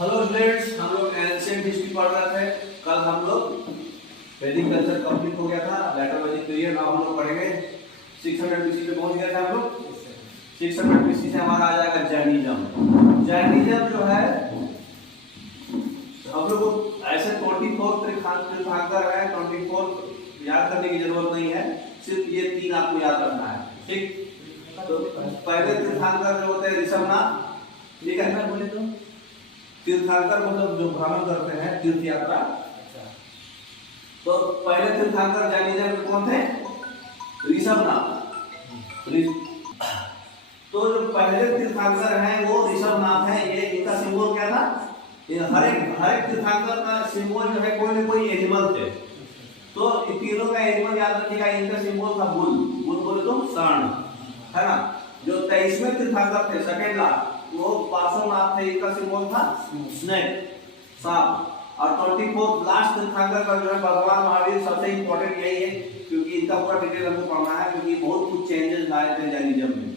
Hello students, हम लोग ancient history पढ़ रहे थे। कल हम लोग वैदिक कल्चर कंप्लीट हो गया था, लेटर वैदिक पीरियड। अब हम लोग पढ़ेंगे 600 बीसी पे पहुंच गए थे हम लोग। 600 बीसी से हमारा आ जाएगा जैनिज्म। जैनिज्म जो है हम लोग को ऐसे 24 तीर्थंकर है, 24 याद करने की जरूरत नहीं है, सिर्फ ये 3 आपको याद रखना है, ठीक। तो पहले तीर्थंकर जो होते हैं ऋषभनाथ, ठीक है ना, बोले तो तीर्थंकर मतलब जो भ्रमण करते हैं, तीर्थ यात्रा। तो पहले तीर्थंकर जैनिज्म में कौन थे? ऋषभनाथ। तो जो पहले तीर्थंकर हैं वो ऋषभनाथ हैं। ये इनका सिंबल क्या था? हर एक तीर्थंकर का सिंबल जो है कोई ना कोई एनिमल थे। तो इन तीनों का एनिमल याद रखिएगा। इनका सिंबल था बुल। बुल बोले तो सांड, है ना। जो 23वें तीर्थंकर थे, सेकंड लास्ट, वो पार्श्वनाथ थे। इनका सिंबल था स्नेक, सांप। और 24 लास्ट तीर्थंकर का जो है भगवान महावीर। सबसे इंपॉर्टेंट यही है क्योंकि इनका पूरा डिटेल हमको पढ़ना है, क्योंकि बहुत कुछ चेंजेस लाए थे जैनिज्म में,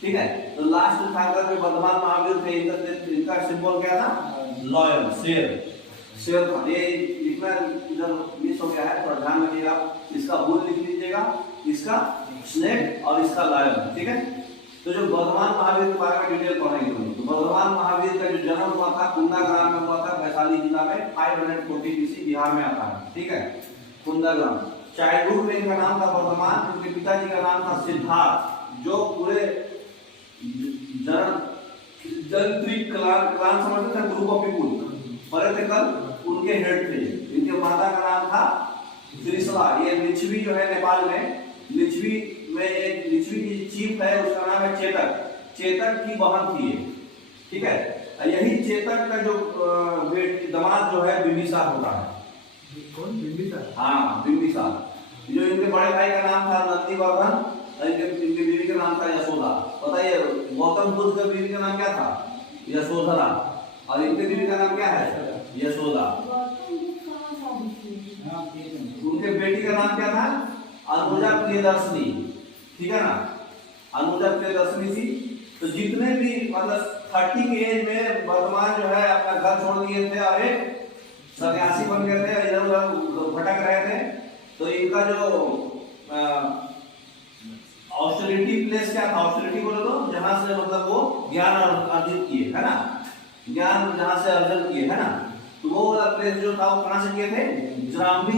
ठीक है। तो लास्ट तीर्थंकर जो भगवान महावीर थे, इनका सिंबल क्या था? लॉयन, शेर। शेर था। ये लिखना इधर मिस हो गया है, तो ध्यान रखिएगा। इसका बुल लिख लीजिएगा, इसका स्नेक और इसका लॉयन, ठीक है। तो जो भगवान महावीर के बारे में डिटेल पढ़ेंगे हम। तो भगवान महावीर का जो जन्म हुआ था कुंदा ग्राम में हुआ था, वैशाली जिला में, 540 बीसी, बिहार में आता है, ठीक है, कुंदा ग्राम। चाइल्डहुड में इनका नाम था वर्धमान। उनके पिताजी का नाम था सिद्धार्थ, जो पूरे जंत्रिक क्लान समझते थे, ग्रुप ऑफ पीपुल पॉलिटिकल, उनके हेड थे। इनके माता का नाम था त्रिशला। ये लिच्छवी जो है नेपाल में, लिच्छवी में एक लिच्छवी की चीफ है, उसका नाम है चेतक। चेतक की बहन थी, ठीक है। यही चेतक का जो दामाद जो है बिंबिसार होता है। कौन? बिंबिसार? हाँ, बिंबिसार। जो इनके बड़े भाई का नाम था नंदीवर्धन, इनके बीवी का नाम था यशोदा। पता है गौतम बुद्ध का बीवी का नाम क्या था? यशोधरा। और इनके बीवी का नाम क्या है? यशोदा। उनके बेटी का नाम क्या था? अनुजा प्रियदर्शनी, ठीक है ना। अनुजा प्रियदर्शनी थी। तो जितने भी मतलब 30 के एज में वर्तमान जो है अपना घर छोड़ दिए थे और एक सन्यासी बन गए थे, इधर उधर भटक रहे थे। तो इनका जो ऑस्टेरिटी प्लेस क्या था? ऑस्टेरिटी बोले तो जहां से मतलब वो ज्ञान अर्जित किए, है ना, ज्ञान जहां से अर्जन किए, है ना। तो वो वाला प्लेस जो था वो कहां से किए थे? जरामी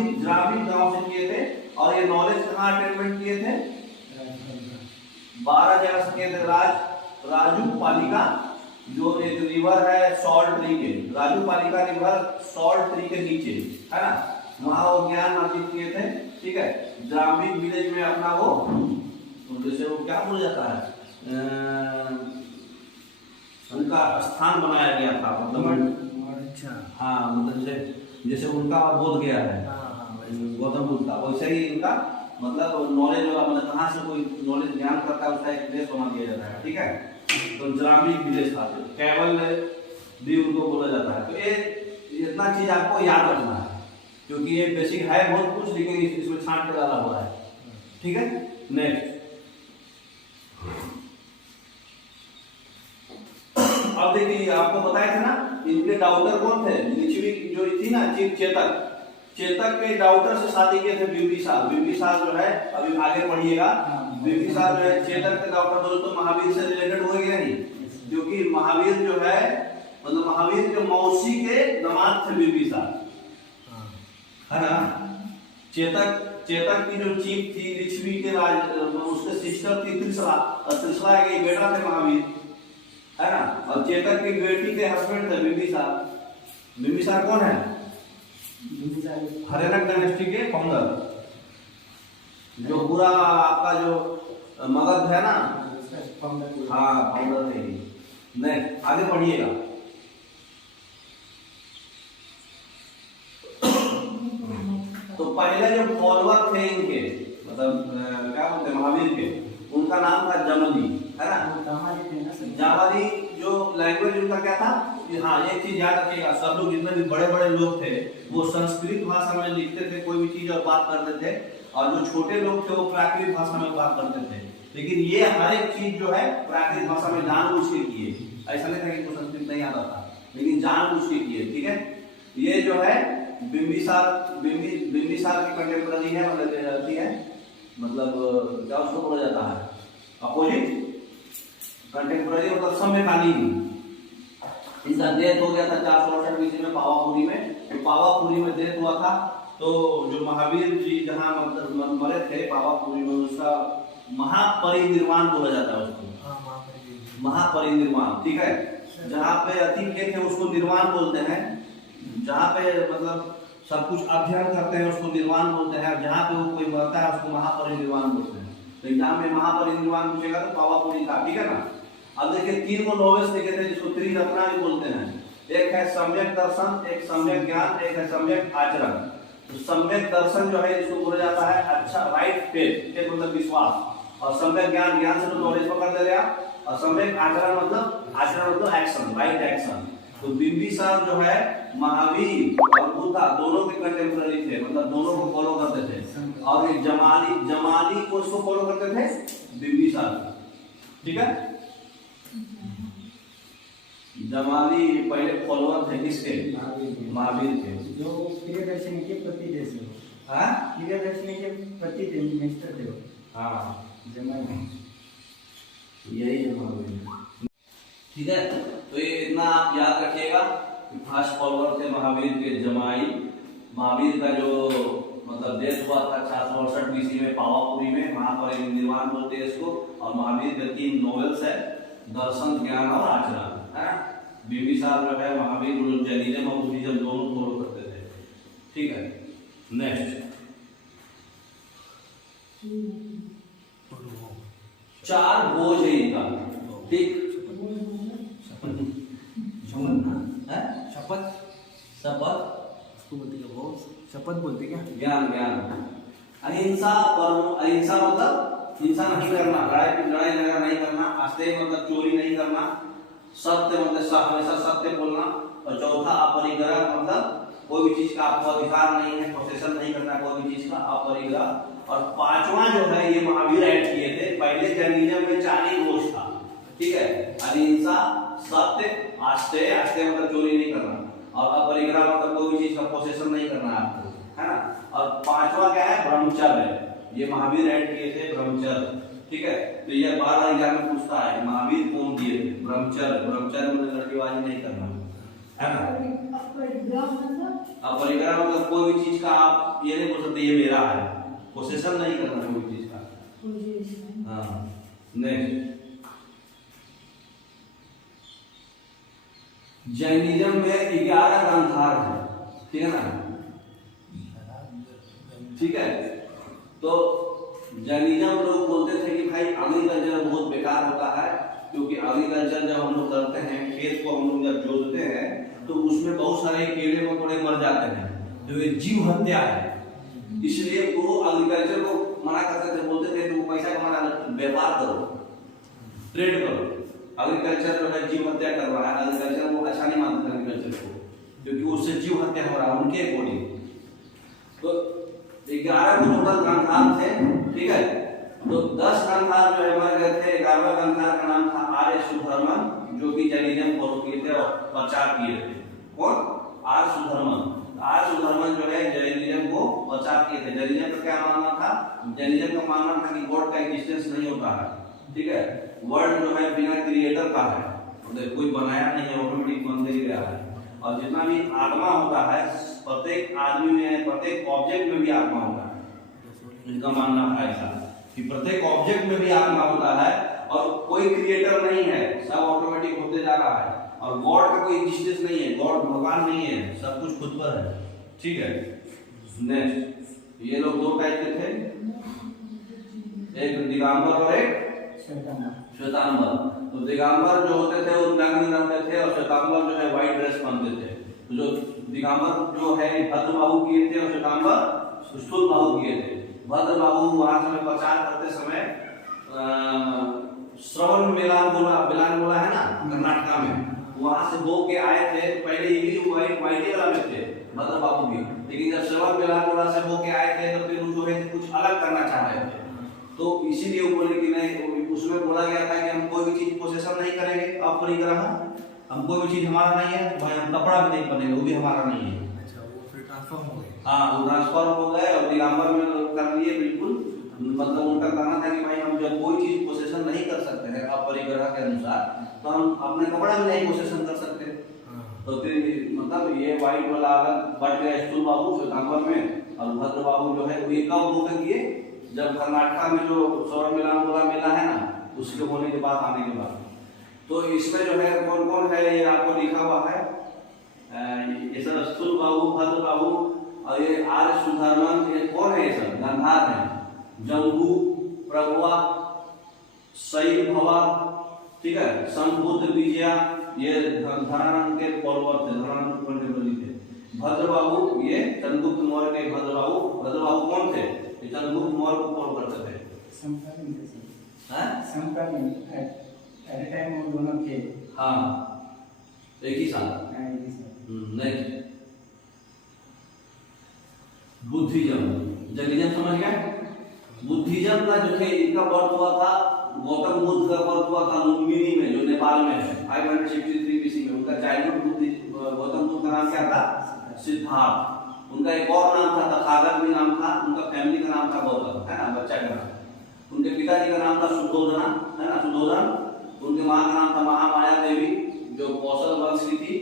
गांव से किए थे। और ये नॉलेज कहां अटेनमेंट किए थे? 12 जगह से किए थे। राजू पालिका, जो एक रिवर है सॉल्ट ट्री के, राजू पालिका रिवर सॉल्ट ट्री के नीचे, है ना, वहां वो ज्ञान अर्जित किए थे, ठीक है। ग्रामीण विलेज में अपना वो, जैसे वो क्या बोला जाता है, उनका स्थान बनाया गया था, मतलब अच्छा, हाँ, मतलब जैसे उनका बोध गया है गौतम बुद्ध का, वैसे ही इनका मतलब नॉलेज वाला, मतलब कहाँ से कोई नॉलेज ज्ञान करता है उसका एक प्लेस बना दिया जाता है, ठीक है। तो ग्रामीण विलेज था, केवल भी उनको बोला जाता है। तो ये इतना चीज आपको याद रखना है, क्योंकि ये बेसिक है बहुत कुछ, लेकिन इसमें छांट के डाला हुआ है, ठीक है। नेक्स्ट, अब देखिए आपको बताया था ना, इनके डाउटर कौन थे? लिच्छवी जो थी ना, चेतक। चेतक के डाउटर से शादी किए थे बिंबिसार। बिंबिसार जो है, अभी आगे पढ़िएगा, बिंबिसार जो है चेतक के डाउटर। दोस्तों महावीर से रिलेटेड हो गया नहीं, क्योंकि महावीर जो है मतलब महावीर के मौसी के दामाद थे बिंबिसार, है ना। चेतक की जो चीफ थी लिच्छवी के उसके सिस्टर थी त्रिशला। त्रिशला के बेटा थे महावीर, है ना। और चेतक की बेटी के हस्बैंड थे बिंबिसार। बिंबिसार कौन है? हरेनक डायनेस्टी के फाउंडर, जो पूरा आपका जो मगध है ना, हाँ, फाउंडर थे। नेक्स्ट, आगे बढ़िएगा। तो पहले जो फॉलोअर थे इनके, मतलब क्या बोलते हैं, महावीर के, उनका नाम था जमली, है ना। जावाली जो लैंग्वेज उनका क्या था? हाँ, एक चीज याद रखिएगा, सब लोग जितने भी बड़े बड़े लोग थे वो संस्कृत भाषा में लिखते थे कोई भी चीज और बात करते थे, और जो छोटे लोग थे वो प्राकृत भाषा में बात करते थे। लेकिन ये हर एक चीज जो है प्राकृत भाषा में जानबूझ के किए, ऐसा नहीं था कि संस्कृत नहीं आता था, लेकिन जानबूझ के किए, ठीक है। ये जो है बिंबिसार की कंटेम्पररी है, मतलब क्या उसको बोला जाता है, अपोजिट कंटेम्पररी मतलब समकालीन। इनका डेथ हो गया था 468 BC में पावापुरी में। तो पावापुरी में डेथ हुआ था, तो जो महावीर जी जहाँ मतलब मरे थे पावापुरी में, उसका महापरिनिर्वाण बोला जाता है उसको, महापरिनिर्वाण, ठीक है। जहाँ पे अति थे उसको निर्वाण बोलते हैं, जहाँ पे मतलब सब कुछ अध्ययन करते हैं उसको निर्वाण बोलते हैं, जहाँ पे वो कोई मरता है उसको महापरिनिर्वाण बोलते हैं। तो एग्जाम में महापरिनिर्वाण पूछेगा तो पावापुरी था, ठीक है ना। अब देखिए 3 को नॉवेल्स लिखे थे जिसको त्रिरत्ना भी बोलते हैं। एक है सम्यक दर्शन, एक सम्यक ज्ञान, एक है सम्यक आचरण। तो सम्यक दर्शन जो है इसको बोला जाता है अच्छा राइट फेथ मतलब विश्वास, और सम्यक ज्ञान, ज्ञान से तो नॉलेज पकड़ ले लिया, और सम्यक आचरण मतलब एक्शन, राइट एक्शन। तो बिंबिसार जो है महावीर और बुद्धा दोनों के कंटेम्पररी थे, मतलब दोनों को फॉलो करते थे। और ये जमाली को इसको फॉलो करते थे, बिंबिसार, ठीक है। जमाली पहले फॉलोअर थे किसके, महावीर के, जो प्रियदर्शनी के पति जैसे हो, हाँ प्रियदर्शनी के पति थे, मिस्टर थे, हाँ जमाली, यही है महावीर, ठीक है। तो ये इतना आप याद रखिएगा, फर्स्ट फॉलोअर थे महावीर के जमाई। महावीर का जो मतलब डेथ हुआ था 468 BC में पावापुरी में, महापरिनिर्वाण बोलते हैं इसको। और महावीर के 3 नॉवेल्स है, दर्शन, ज्ञान और आचरण, है। बिंबिसार जो है महावीर जैनिज्म और बुद्धिज्म दोनों फॉलो करते थे, ठीक है। नेक्स्ट 4 भोज है इनका, ठीक। शपथ बोलते क्या, ज्ञान अहिंसा मतलब हिंसा नहीं करना, लड़ाई झगड़ा नहीं करना, अस्तेय मतलब चोरी नहीं करना, सत्य मतलब हमेशा सत्य बोलना, और चौथा अपरिग्रह मतलब कोई भी चीज का आपको अधिकार नहीं है, पोसेशन नहीं करना कोई भी चीज का, अपरिग्रह। और 5वां जो है ये महावीर ऐड किए थे। पहले जैनिज्म में 4 ही दोष था, ठीक है, अहिंसा, सत्य, आस्तेय मतलब चोरी नहीं करना, और अपरिग्रह मतलब कोई भी चीज का पोसेशन नहीं करना आपको, है ना। और 5वां क्या है, ब्रह्मचर्य, ये महावीर ऐड किए थे, ब्रह्मचर्य, ठीक है। तो ये बार एग्जाम में पूछता है महावीर कौन दिए थे, ब्रह्मचर्य मतलब लड़कीबाजी नहीं करना, है ना। अपरिग्रह मतलब कोई भी चीज का आप ये नहीं बोल सकते ये मेरा है, पोसेशन नहीं करना कोई चीज का, हाँ। नेक्स्ट जैनिज्म में 11 ग्रंथार है, ठीक है ना, ठीक है। तो जैनिज्म लोग बोलते थे कि भाई एग्रीकल्चर बहुत बेकार होता है, क्योंकि एग्रीकल्चर जब हम लोग करते हैं, खेत को हम लोग जब जोतते हैं तो उसमें बहुत सारे कीड़े मकोड़े मर जाते हैं, तो ये जीव हत्या है। इसलिए वो एग्रीकल्चर को मना करते थे, बोलते थे कि वो पैसा कमाना, व्यापार करो, ट्रेड करो। एग्रीकल्चर जो है जीव हत्या कर रहा है, एग्रीकल्चर वो अच्छा नहीं मानते एग्रीकल्चर को, क्योंकि उससे जीव हत्या हो रहा है उनके अकॉर्डिंग। तो 11 को टोटल ग्रंथार थे, ठीक है। तो 10 ग्रंथार जो है मर गए थे। 11वां ग्रंथार का नाम था आर्य सुधर्मन, जो कि जैनिज्म फॉलो किए थे और प्रचार किए थे। कौन? आर्य सुधर्मन। आर्य सुधर्मन जो है जैनिज्म को प्रचार किए थे। जैनिज्म का क्या मानना था? जैनिज्म का मानना था कि गॉड का एग्जिस्टेंस नहीं होता है, ठीक है। वर्ल्ड जो है बिना क्रिएटर का है, मतलब कोई बनाया नहीं है, ऑटोमेटिक बनते ही रहा है। और जितना भी आत्मा होता है, प्रत्येक आदमी में, प्रत्येक ऑब्जेक्ट में भी आत्मा होता है। इनका मानना था ऐसा कि प्रत्येक ऑब्जेक्ट में भी आत्मा होता है और कोई क्रिएटर नहीं है, सब ऑटोमेटिक होते जा रहा है। और गॉड का कोई एग्जिस्टेंस नहीं है, गॉड भगवान नहीं है, सब कुछ खुद पर है, ठीक है। नेक्स्ट ये लोग 2 टाइप के थे, एक दिगंबर और एक श्वेतांबर। तो दिगंबर जो होते थे वो नग्न रहते थे, और श्वेतांबर जो है व्हाइट ड्रेस पहनते थे। तो जो दिगंबर जो है भद्र बाहु किए थे और श्वेतांबर स्थूल बाहु किए थे। भद्र बाहु वहां से प्रचार करते समय श्रवण बेलान बोला है ना कर्नाटका में, वहां से हो के आए थे। पहले ये भी व्हाइट वाला में थे भद्र बाहु भी, लेकिन जब श्रवण बेलान से हो के आए थे तो फिर जो है कुछ अलग करना चाह रहे थे। तो इसीलिए वो बोले कि नहीं, उसमें बोला गया था कि हम कोई भी चीज पोसेशन नहीं करेंगे, अपरिग्रह हम कोई भी चीज हमारा नहीं है भाई, हम कपड़ा भी नहीं पहनेंगे, वो भी हमारा नहीं है। अच्छा, वो फिर ट्रांसफॉर्म हो गए। हाँ, वो ट्रांसफर हो गए और दिगंबर में कर लिए बिल्कुल। मतलब उनका कहना था कि भाई हम जब कोई चीज पोसेशन नहीं कर सकते हैं अपरिग्रह के अनुसार, तो हम अपने कपड़ा भी नहीं पोसेशन कर सकते। तो फिर मतलब ये वाइट वाला अलग बढ़ गया स्थूल बाबू श्वेतांबर में, और भद्र बाबू जो है वो ये कब होकर किए, जब कर्नाटक में जो सौर मिलान मेला है ना, उसके होने के बाद, आने के बाद। तो इसमें जो है कौन कौन है ये आपको लिखा हुआ है, ये सब स्थूल बाबू, भद्र बाबू और ये आर्य सुधर्मन, ये कौन है, ये सब गंधार है। जम्बू, प्रभुआ, सई भवा, ठीक है, संबुद्ध विजया, ये धनानंद के फॉलोअर थे, धनानंद कंटेम्पररी थे। भद्र बाबू ये चंद्रगुप्त मौर्य के भद्र बाबू कौन थे, ये चंद्रगुप्त मौर्य को फॉलो करते थे। समकालीन थे सर। हैं? समकालीन, एट ए टाइम वो दोनों थे। हाँ, एक ही साल। नहीं सर। नहीं, बुद्धिज्म, जैनिज्म समझ गए। बुद्धिज्म का जो है इनका बर्थ हुआ था, गौतम बुद्ध का बर्थ हुआ था लुम्बिनी में, जो नेपाल में है, 563 BC में। उनका चाइल्डहुड गौतम बुद्ध का नाम क्या था, सिद्धार्थ। उनका एक और नाम था तथागत भी नाम था, उनका फैमिली का नाम था गौतम, है ना, बच्चा का नाम। उनके पिताजी का नाम था सुधोधना, है ना, सुधोधन। उनके माँ का नाम था महामाया देवी, जो कौशल वंश की थी।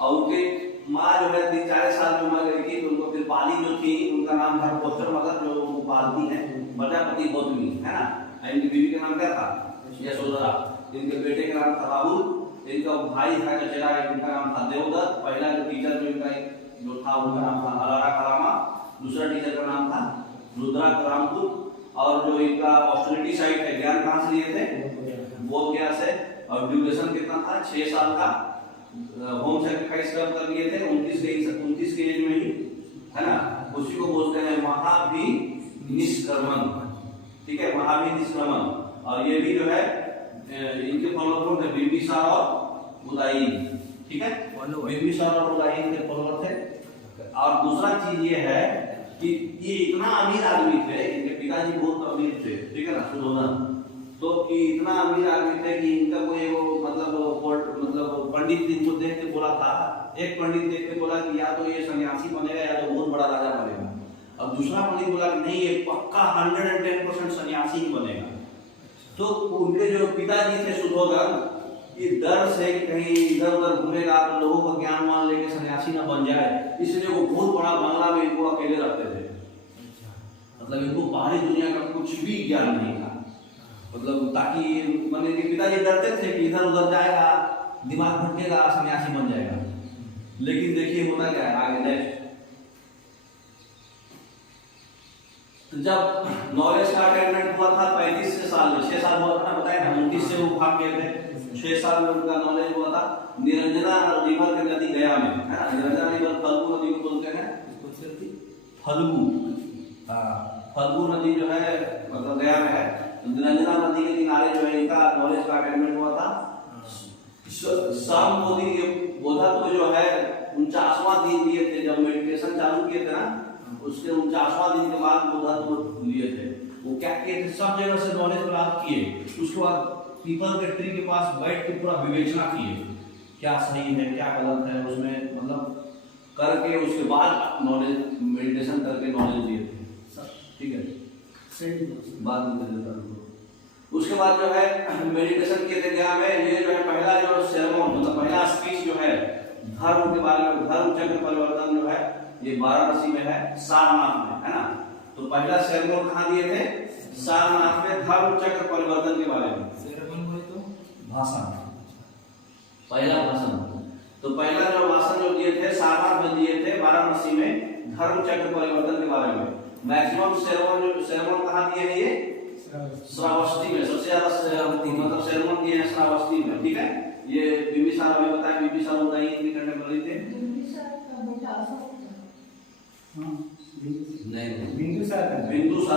और उनके माँ जो है 3-4 साल में मर गई थी, तो उनको फिर पाली जो थी, उनका नाम था पोस्टर मदर, जो उनको पालती है, प्रजापति गौतमी, है ना। इनकी बीवी का नाम क्या था, यशोधरा। इनके बेटे का नाम था राहुल। इनका भाई था चचेरा, इनका नाम था देवदत्त। पहला जो टीचर जो इनका जो था, उनका नाम था अलारा कलामा। दूसरा टीचर का नाम था रुद्रा करामपुर। और जो इनका ऑस्ट्रेलिटी साइट है, ज्ञान कहाँ से लिए थे, बोध गया से। और ड्यूरेशन कितना था, 6 साल का। होम सैक्रिफाइस कर लिए थे 29 के एज में ही, है ना। उसी को बोलते हैं महाभिनिष्क्रमण, ठीक है, महाभिनिष्क्रमण। और ये भी जो है इनके फॉलोअर थे बिंबिसार और उदयन, ठीक है, बिंबिसार और उदयन के फॉलोअर थे। और दूसरा चीज ये है कि ये इतना अमीर आदमी थे, इनके पिताजी बहुत अमीर थे, ठीक है ना, सुधोधन। तो कि इतना अमीर आदमी थे कि इनका कोई वो मतलब पंडित इनको देख के बोला था, एक पंडित देख के बोला कि या तो ये सन्यासी बनेगा या तो बहुत बड़ा राजा बनेगा। अब दूसरा पंडित बोला कि नहीं, ये पक्का 110% सन्यासी ही बनेगा। तो उनके जो पिताजी थे सुधोधन, ये डर से कि कहीं इधर उधर घूमेगा तो लोगों का ज्ञान मान लेके सन्यासी न बन जाए, इसलिए वो बहुत बड़ा बंगला में इनको अकेले रखते थे। मतलब इनको बाहरी दुनिया का कुछ भी ज्ञान नहीं था, मतलब ताकि मैंने कि पिताजी डरते थे कि इधर उधर जाएगा, दिमाग भटकेगा, सन्यासी बन जाएगा। लेकिन देखिए होता क्या है आगे नेक्स्ट। तो जब नॉलेज का अटेनमेंट हुआ था 35 साल में, 6 साल हुआ था ना, बताया 29 से वो भाग गए थे। 6 साल में उनका नॉलेज हुआ था। निरंजना रिवर के नदी गया में, है ना, निरंजना रिवर फल्गु नदी को बोलते हैं, फल्गु। हाँ, फल्गु नदी जो है मतलब गया में है। निरंजना नदी के किनारे जो है इनका नॉलेज का अटेनमेंट हुआ था। शाम बोधि के बोधत्व जो है 49वां दिन लिए थे, जब मेडिटेशन चालू किए थे ना, उसके 49वां दिन के बाद बोधत्व लिए थे। वो क्या किए थे, सब जगह से नॉलेज प्राप्त किए। उसके बाद पीपल के ट्री के पास बैठ के पूरा विवेचना किए, क्या सही है क्या गलत है, उसमें मतलब करके उसके बाद नॉलेज मेडिटेशन करके नॉलेज दिए थे, ठीक है, सही बाद में दे देता हूं। उसके बाद जो है मेडिटेशन किए थे क्या में, ये जो है पहला जो सेरेमन मतलब पहला स्पीच जो है धर्म के बारे में, धर्म चक्र परिवर्तन जो है ये वाराणसी में है, सारनाथ में, है ना। तो पहला सेरेमन कहाँ दिए थे, सारनाथ में, धर्म चक्र परिवर्तन के बारे में। सेरेमन हुए तो भाषण, पहला भाषण। तो पहला जो भाषण जो दिए थे सारनाथ में दिए थे, वाराणसी में, धर्म चक्र परिवर्तन के बारे में। मैक्सिमम सेरेमन कहाँ दिए हैं, ये श्रावस्ती में, सबसे ज्यादा मतलब सेरेमन दिए हैं श्रावस्ती में, ठीक है। ये बिंबिसार अभी बताया, बिंबिसार उदयन की कंटेम्पररी थे। नहीं, बिंदुसार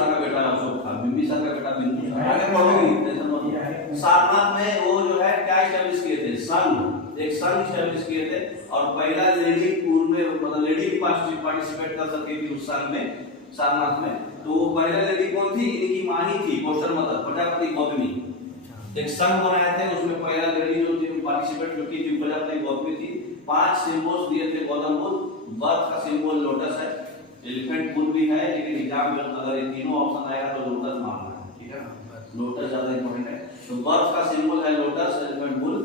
का बेटा अशोक था, बिंबिसार का बेटा बिंदुसार। आगे पढ़ोगे सारनाथ में वो जो है क्या एस्टैब्लिश किए थे, संघ, एक संघ एस्टैब्लिश किए थे। और पहला लेडी पूर्व में मतलब लेडी भी पार्टिसिपेट कर सकती थी उस संघ में, सारनाथ में। तो वो पहला लेडी कौन थी, इनकी माँ ही थी, पोस्टर मदर प्रजापति गौतमी। एक संघ बनाए थे, उसमें पहला लेडी जो थी पार्टिसिपेट क्योंकि ट्रिपल अपनी गौतमी थी। 5 सिंबल्स दिए थे गौतम बुद्ध। बर्थ का सिंबल लोटस है, एलिफेंट बुल भी है, लेकिन एग्जाम में अगर ये तीनों ऑप्शन आएगा तो लोटस मानना है, ठीक है ना, लोटस ज्यादा इंपॉर्टेंट है। तो बर्थ का सिंबल है लोटस, एलिफेंट बुल।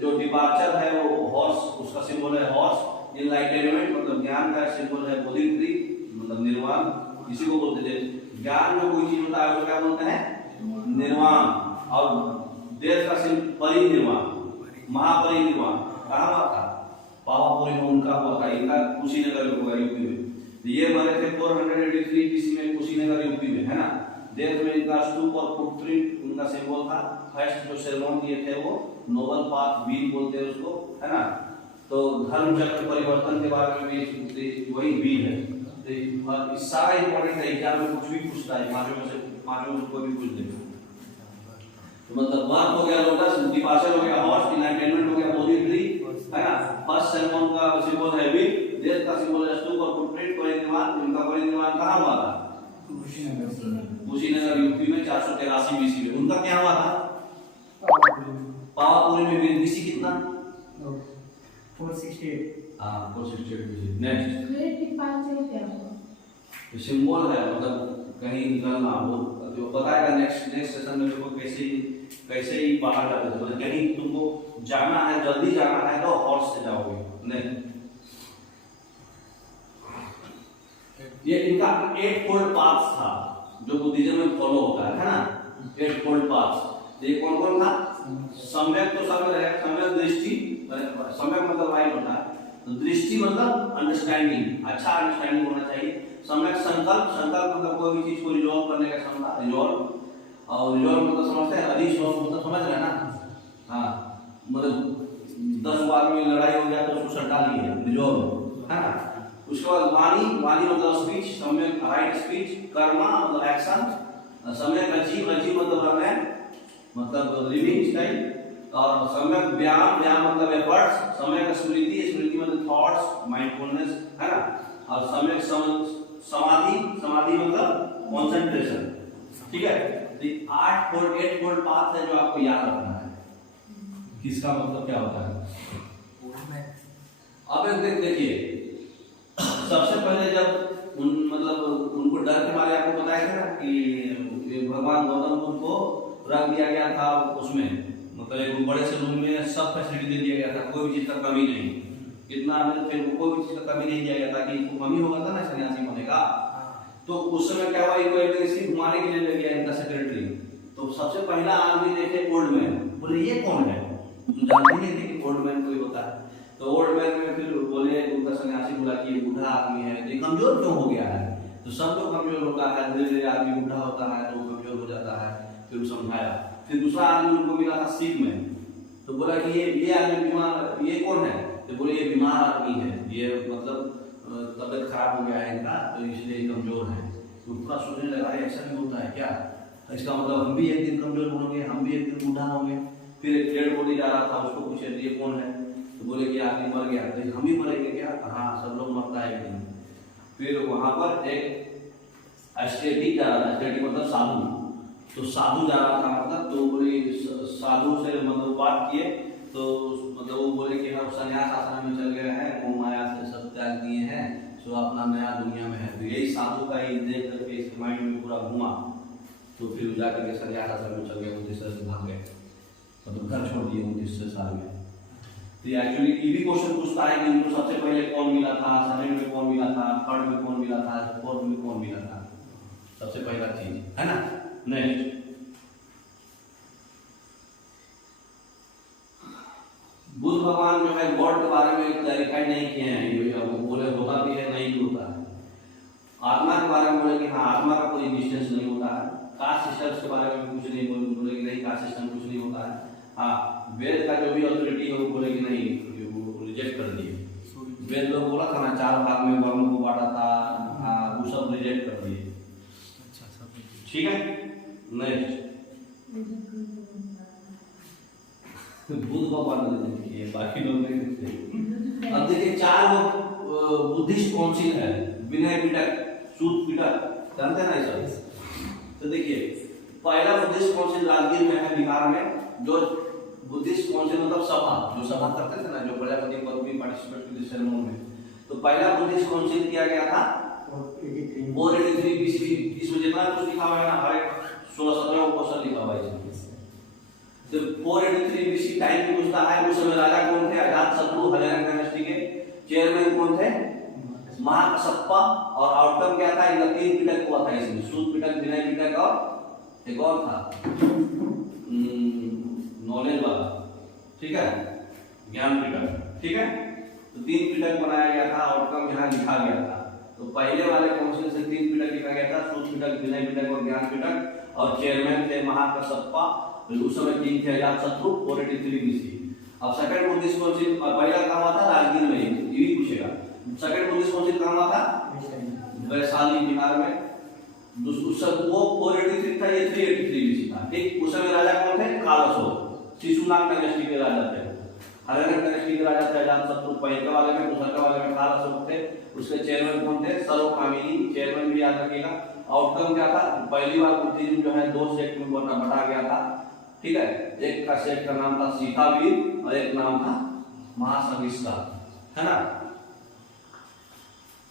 जो डिपार्चर है वो हॉर्स, उसका सिंबल है हॉर्स। इनलाइटमेंट मतलब ज्ञान का सिंबल है बोधि ट्री, मतलब निर्वाण, इसी को बोलते थे। ज्ञान जो कोई चीज होता है उसको क्या बोलते हैं, निर्वाण। और देश का सिंबल परिनिर्वाण, महापरिनिर्वाण कहाँ हुआ था, पावापुरी में उनका हुआ था, इनका कुशीनगर होगा यूपी में। ये बने थे 483 BC में कुशीनगर यूपी में, है ना। देश में इनका स्तूप और फुटप्रिंट उनका सिंबल था। फर्स्ट जो सेरेमनी किए थे वो नोबल पाथ व्हील बोलते हैं उसको, है ना। तो धर्म चक्र परिवर्तन के बारे में भी वही व्हील है। तो सारा इंपॉर्टेंट है, एग्जाम में कुछ भी पूछता है, पांचों में कोई भी पूछ देगा। तो मतलब बर्थ हो गया लोटस, डिपार्चर हो गया हॉर्स, इनलाइटमेंट हो गया बोधि ट्री, है ना। फर्स्ट सेरेमनी का सिंबल है व्हील, देश का सिंबल है स्तूप और फुटप्रिंट। परिनिर्वाण, इनका परिनिर्वाण कहाँ हुआ था, कुशीनगर यूपी में 483 BC में। उनका क्या हुआ था, पावापुरी में। BC कितना, 468। हाँ 468 BC। नेक्स्ट ग्रेट डिपार्चर क्या हुआ? सिंबल है, मतलब कहीं निकलना, वो जो बताएगा नेक्स्ट सेशन में देखो कैसे ही बाहर जाते थे। मतलब कहीं तुमको जाना है, जल्दी जाना है तो हॉर्स से जाओगे। नहीं, ये इनका 8 फोल्ड पाथ था जो बुद्धिज्म में फॉलो होता है ना, 8 फोल्ड पाथ। ये कौन कौन था, सम्यक तो सब है, सम्यक दृष्टि, सम्यक मतलब राइट होता है, तो दृष्टि मतलब अंडरस्टैंडिंग, अच्छा अंडरस्टैंडिंग होना चाहिए। सम्यक संकल्प, संकल्प मतलब कोई भी चीज को रिजॉल्व करने का क्षमता, रिजॉल्व। और रिजॉल्व मतलब समझते हैं, अधिशोध मतलब समझ रहे हैं ना, हाँ मतलब 10 बार में लड़ाई हो गया तो उसको सटा लिए, रिजॉल्व, है ना। उसके बाद वाणी, वाणी मतलब स्पीच, सम्यक राइट स्पीच। कर्मा मतलब एक्शन, सम्यक अचीव, अचीव मतलब रखना, मतलब लिविंग स्टाइल। और सम्यक व्यायाम, व्यायाम मतलब एफर्ट्स। सम्यक स्मृति, स्मृति मतलब थॉट्स, माइंडफुलनेस, है ना। और सम्यक समाधि, समाधि मतलब कंसंट्रेशन, ठीक है। तो 8 फोल्ड पाथ है जो आपको याद रखना है, किसका मतलब क्या होता है। अब एक देखिए, सबसे पहले जब मतलब उनको डर के बारे में आपको बताया था ना कि भगवान गौतम बुद्ध को रख दिया गया था उसमें, मतलब एक बड़े से रूम में सब फैसिलिटी दे दिया गया था, कोई भी चीज का कमी नहीं। कितना फिर कोई भी चीज का कमी नहीं दिया गया था कि इनको कमी होगा था ना सन्यासी होने का। तो उस समय क्या हुआ, इनको एक सिर्फ घुमाने के लिए ले गया इनका सेक्रेटरी। तो सबसे पहला आदमी देखे ओल्ड मैन, बोले ये कौन है, तो जानते नहीं थे कि ओल्ड मैन कोई होता है। तो ओल्ड मैन में फिर बोले, उनका सन्यासी बोला कि ये बूढ़ा आदमी है, तो कमजोर क्यों हो गया है। तो सब लोग कमजोर होता है, धीरे धीरे आदमी बूढ़ा होता है तो कमजोर हो जाता है। फिर वो समझाया। फिर दूसरा आदमी उनको मिला था सिख में, तो बोला कि ये आदमी बीमार, ये कौन है, तो बोले ये बीमार आदमी है, ये मतलब तबियत खराब हो गया है इनका, तो इसलिए कमजोर है। तो पूरा सोचने लगा ऐसा भी होता है क्या, इसका मतलब हम भी एक दिन कमजोर होंगे, हम भी एक दिन बूढ़ा होंगे। फिर एक डेड बॉडी जा रहा था, उसको पूछे ये कौन है, तो बोले कि आदमी मर गया। तो हम ही मरेंगे क्या, हाँ सब लोग मरता है एक दिन। फिर वहां पर एक एस्टेटिक जा रहा था, एस्टेटिक मतलब साधु, तो साधु जा रहा था मतलब, तो बोले साधु से मतलब बात किए, तो मतलब वो बोले कि हम संन्यास आश्रम में चल गए हैं, मोह माया से सब त्याग दिए हैं, सो अपना नया दुनिया में है। तो यही साधु का ही देख करके इसके माइंड में पूरा घुमा, तो फिर जाकर के संन्यास आश्रम में चल गए, 29 साल से भाग गए, मतलब घर छोड़ दिए 29 साल में। तो एक्चुअली ये भी क्वेश्चन पूछता है कि उनको सबसे पहले कौन मिला था, सेकंड में कौन मिला था, थर्ड में कौन मिला था, फोर्थ में कौन मिला था, सबसे पहला चीज है ना। नेक्स्ट बुद्ध भगवान जो है गॉड के बारे में क्लैरिफाई नहीं किए हैं, वो बोले होता भी है नहीं भी होता है। आत्मा के बारे में बोले कि हाँ आत्मा का कोई एग्जिस्टेंस नहीं होता है। कास्ट सिस्टम के बारे में कुछ नहीं बोले कि नहीं कास्ट सिस्टम कुछ नहीं होता है। हाँ वेद का जो भी अथॉरिटी है वो बोले कि नहीं, वो रिजेक्ट कर दिए। वेद लोग बोला था ना 4 भाग में वर्णों को बांटा था, हाँ वो सब रिजेक्ट कर दिए, ठीक है। नेक्स्ट बुद्ध भगवान ने देखिए, बाकी लोग नहीं देखते। अब देखिए 4 लोग बुद्धिस्ट काउंसिल है, विनय पिटक, सूत पिटक, जानते ना ये सब। तो देखिए पहला बुद्धिस्ट काउंसिल राजगीर में है, बिहार में, जो बुद्धिस्ट काउंसिल मतलब सभा, जो सभा करते थे ना, जो प्रजापति पद भी पार्टिसिपेट की सेरेमनी में, तो पहला बुद्धिस्ट काउंसिल किया गया था 483 बीसी। इसमें जितना कुछ लिखा हुआ है ना, हर एक 16-17 क्वेश्चन लिखा हुआ है इसमें। तो 483 बीसी टाइम भी पूछता है, उस समय राजा कौन थे? अजातशत्रु, हरियाणा डायनेस्टी के। चेयरमैन कौन थे? महाकसप्पा। और आउटकम क्या था? इनका 3 पिटक हुआ था इसमें, सूत पिटक, विनय पिटक और एक और था नॉलेज वाला, ठीक है, ज्ञान पिटक, ठीक है। तो 3 पिटक बनाया गया था, आउटकम यहाँ लिखा गया था। तो पहले वाले काउंसिल से 3 पिटक लिखा गया था, सूत पिटक, विनय पिटक और ज्ञान पिटक। और चेयरमैन थे महाकसप्पा, उस समय 3 थे अजातशत्रु, 483 बीसी। अब सेकंड बुद्धिस्ट काउंसिल पहला कहाँ हुआ था? राजगीर में, ये भी पूछेगा। सेकंड बुद्धिस्ट काउंसिल कहाँ हुआ था? वैशाली, बिहार में। उस सब वो 483 था, ये 383 बीसी था, ठीक। उस समय राजा कौन थे? कालसोर, शिशुनाग डायनेस्टी के राजा थे। हरियाणा डायनेस्टी के राजा थे अजातशत्रु, पहले वाले में, दूसरे वाले में कालसोर थे। उसके चेयरमैन कौन थे? सर्वकामिनी, चेयरमैन भी याद रखिएगा। आउटकम क्या था? पहली बार बुद्धिज्म जो है 2 सेक्ट में बटा गया था, ठीक है। एक का सेक्ट का नाम था सीतावीर और एक नाम था महासंघिष्ठा, है ना,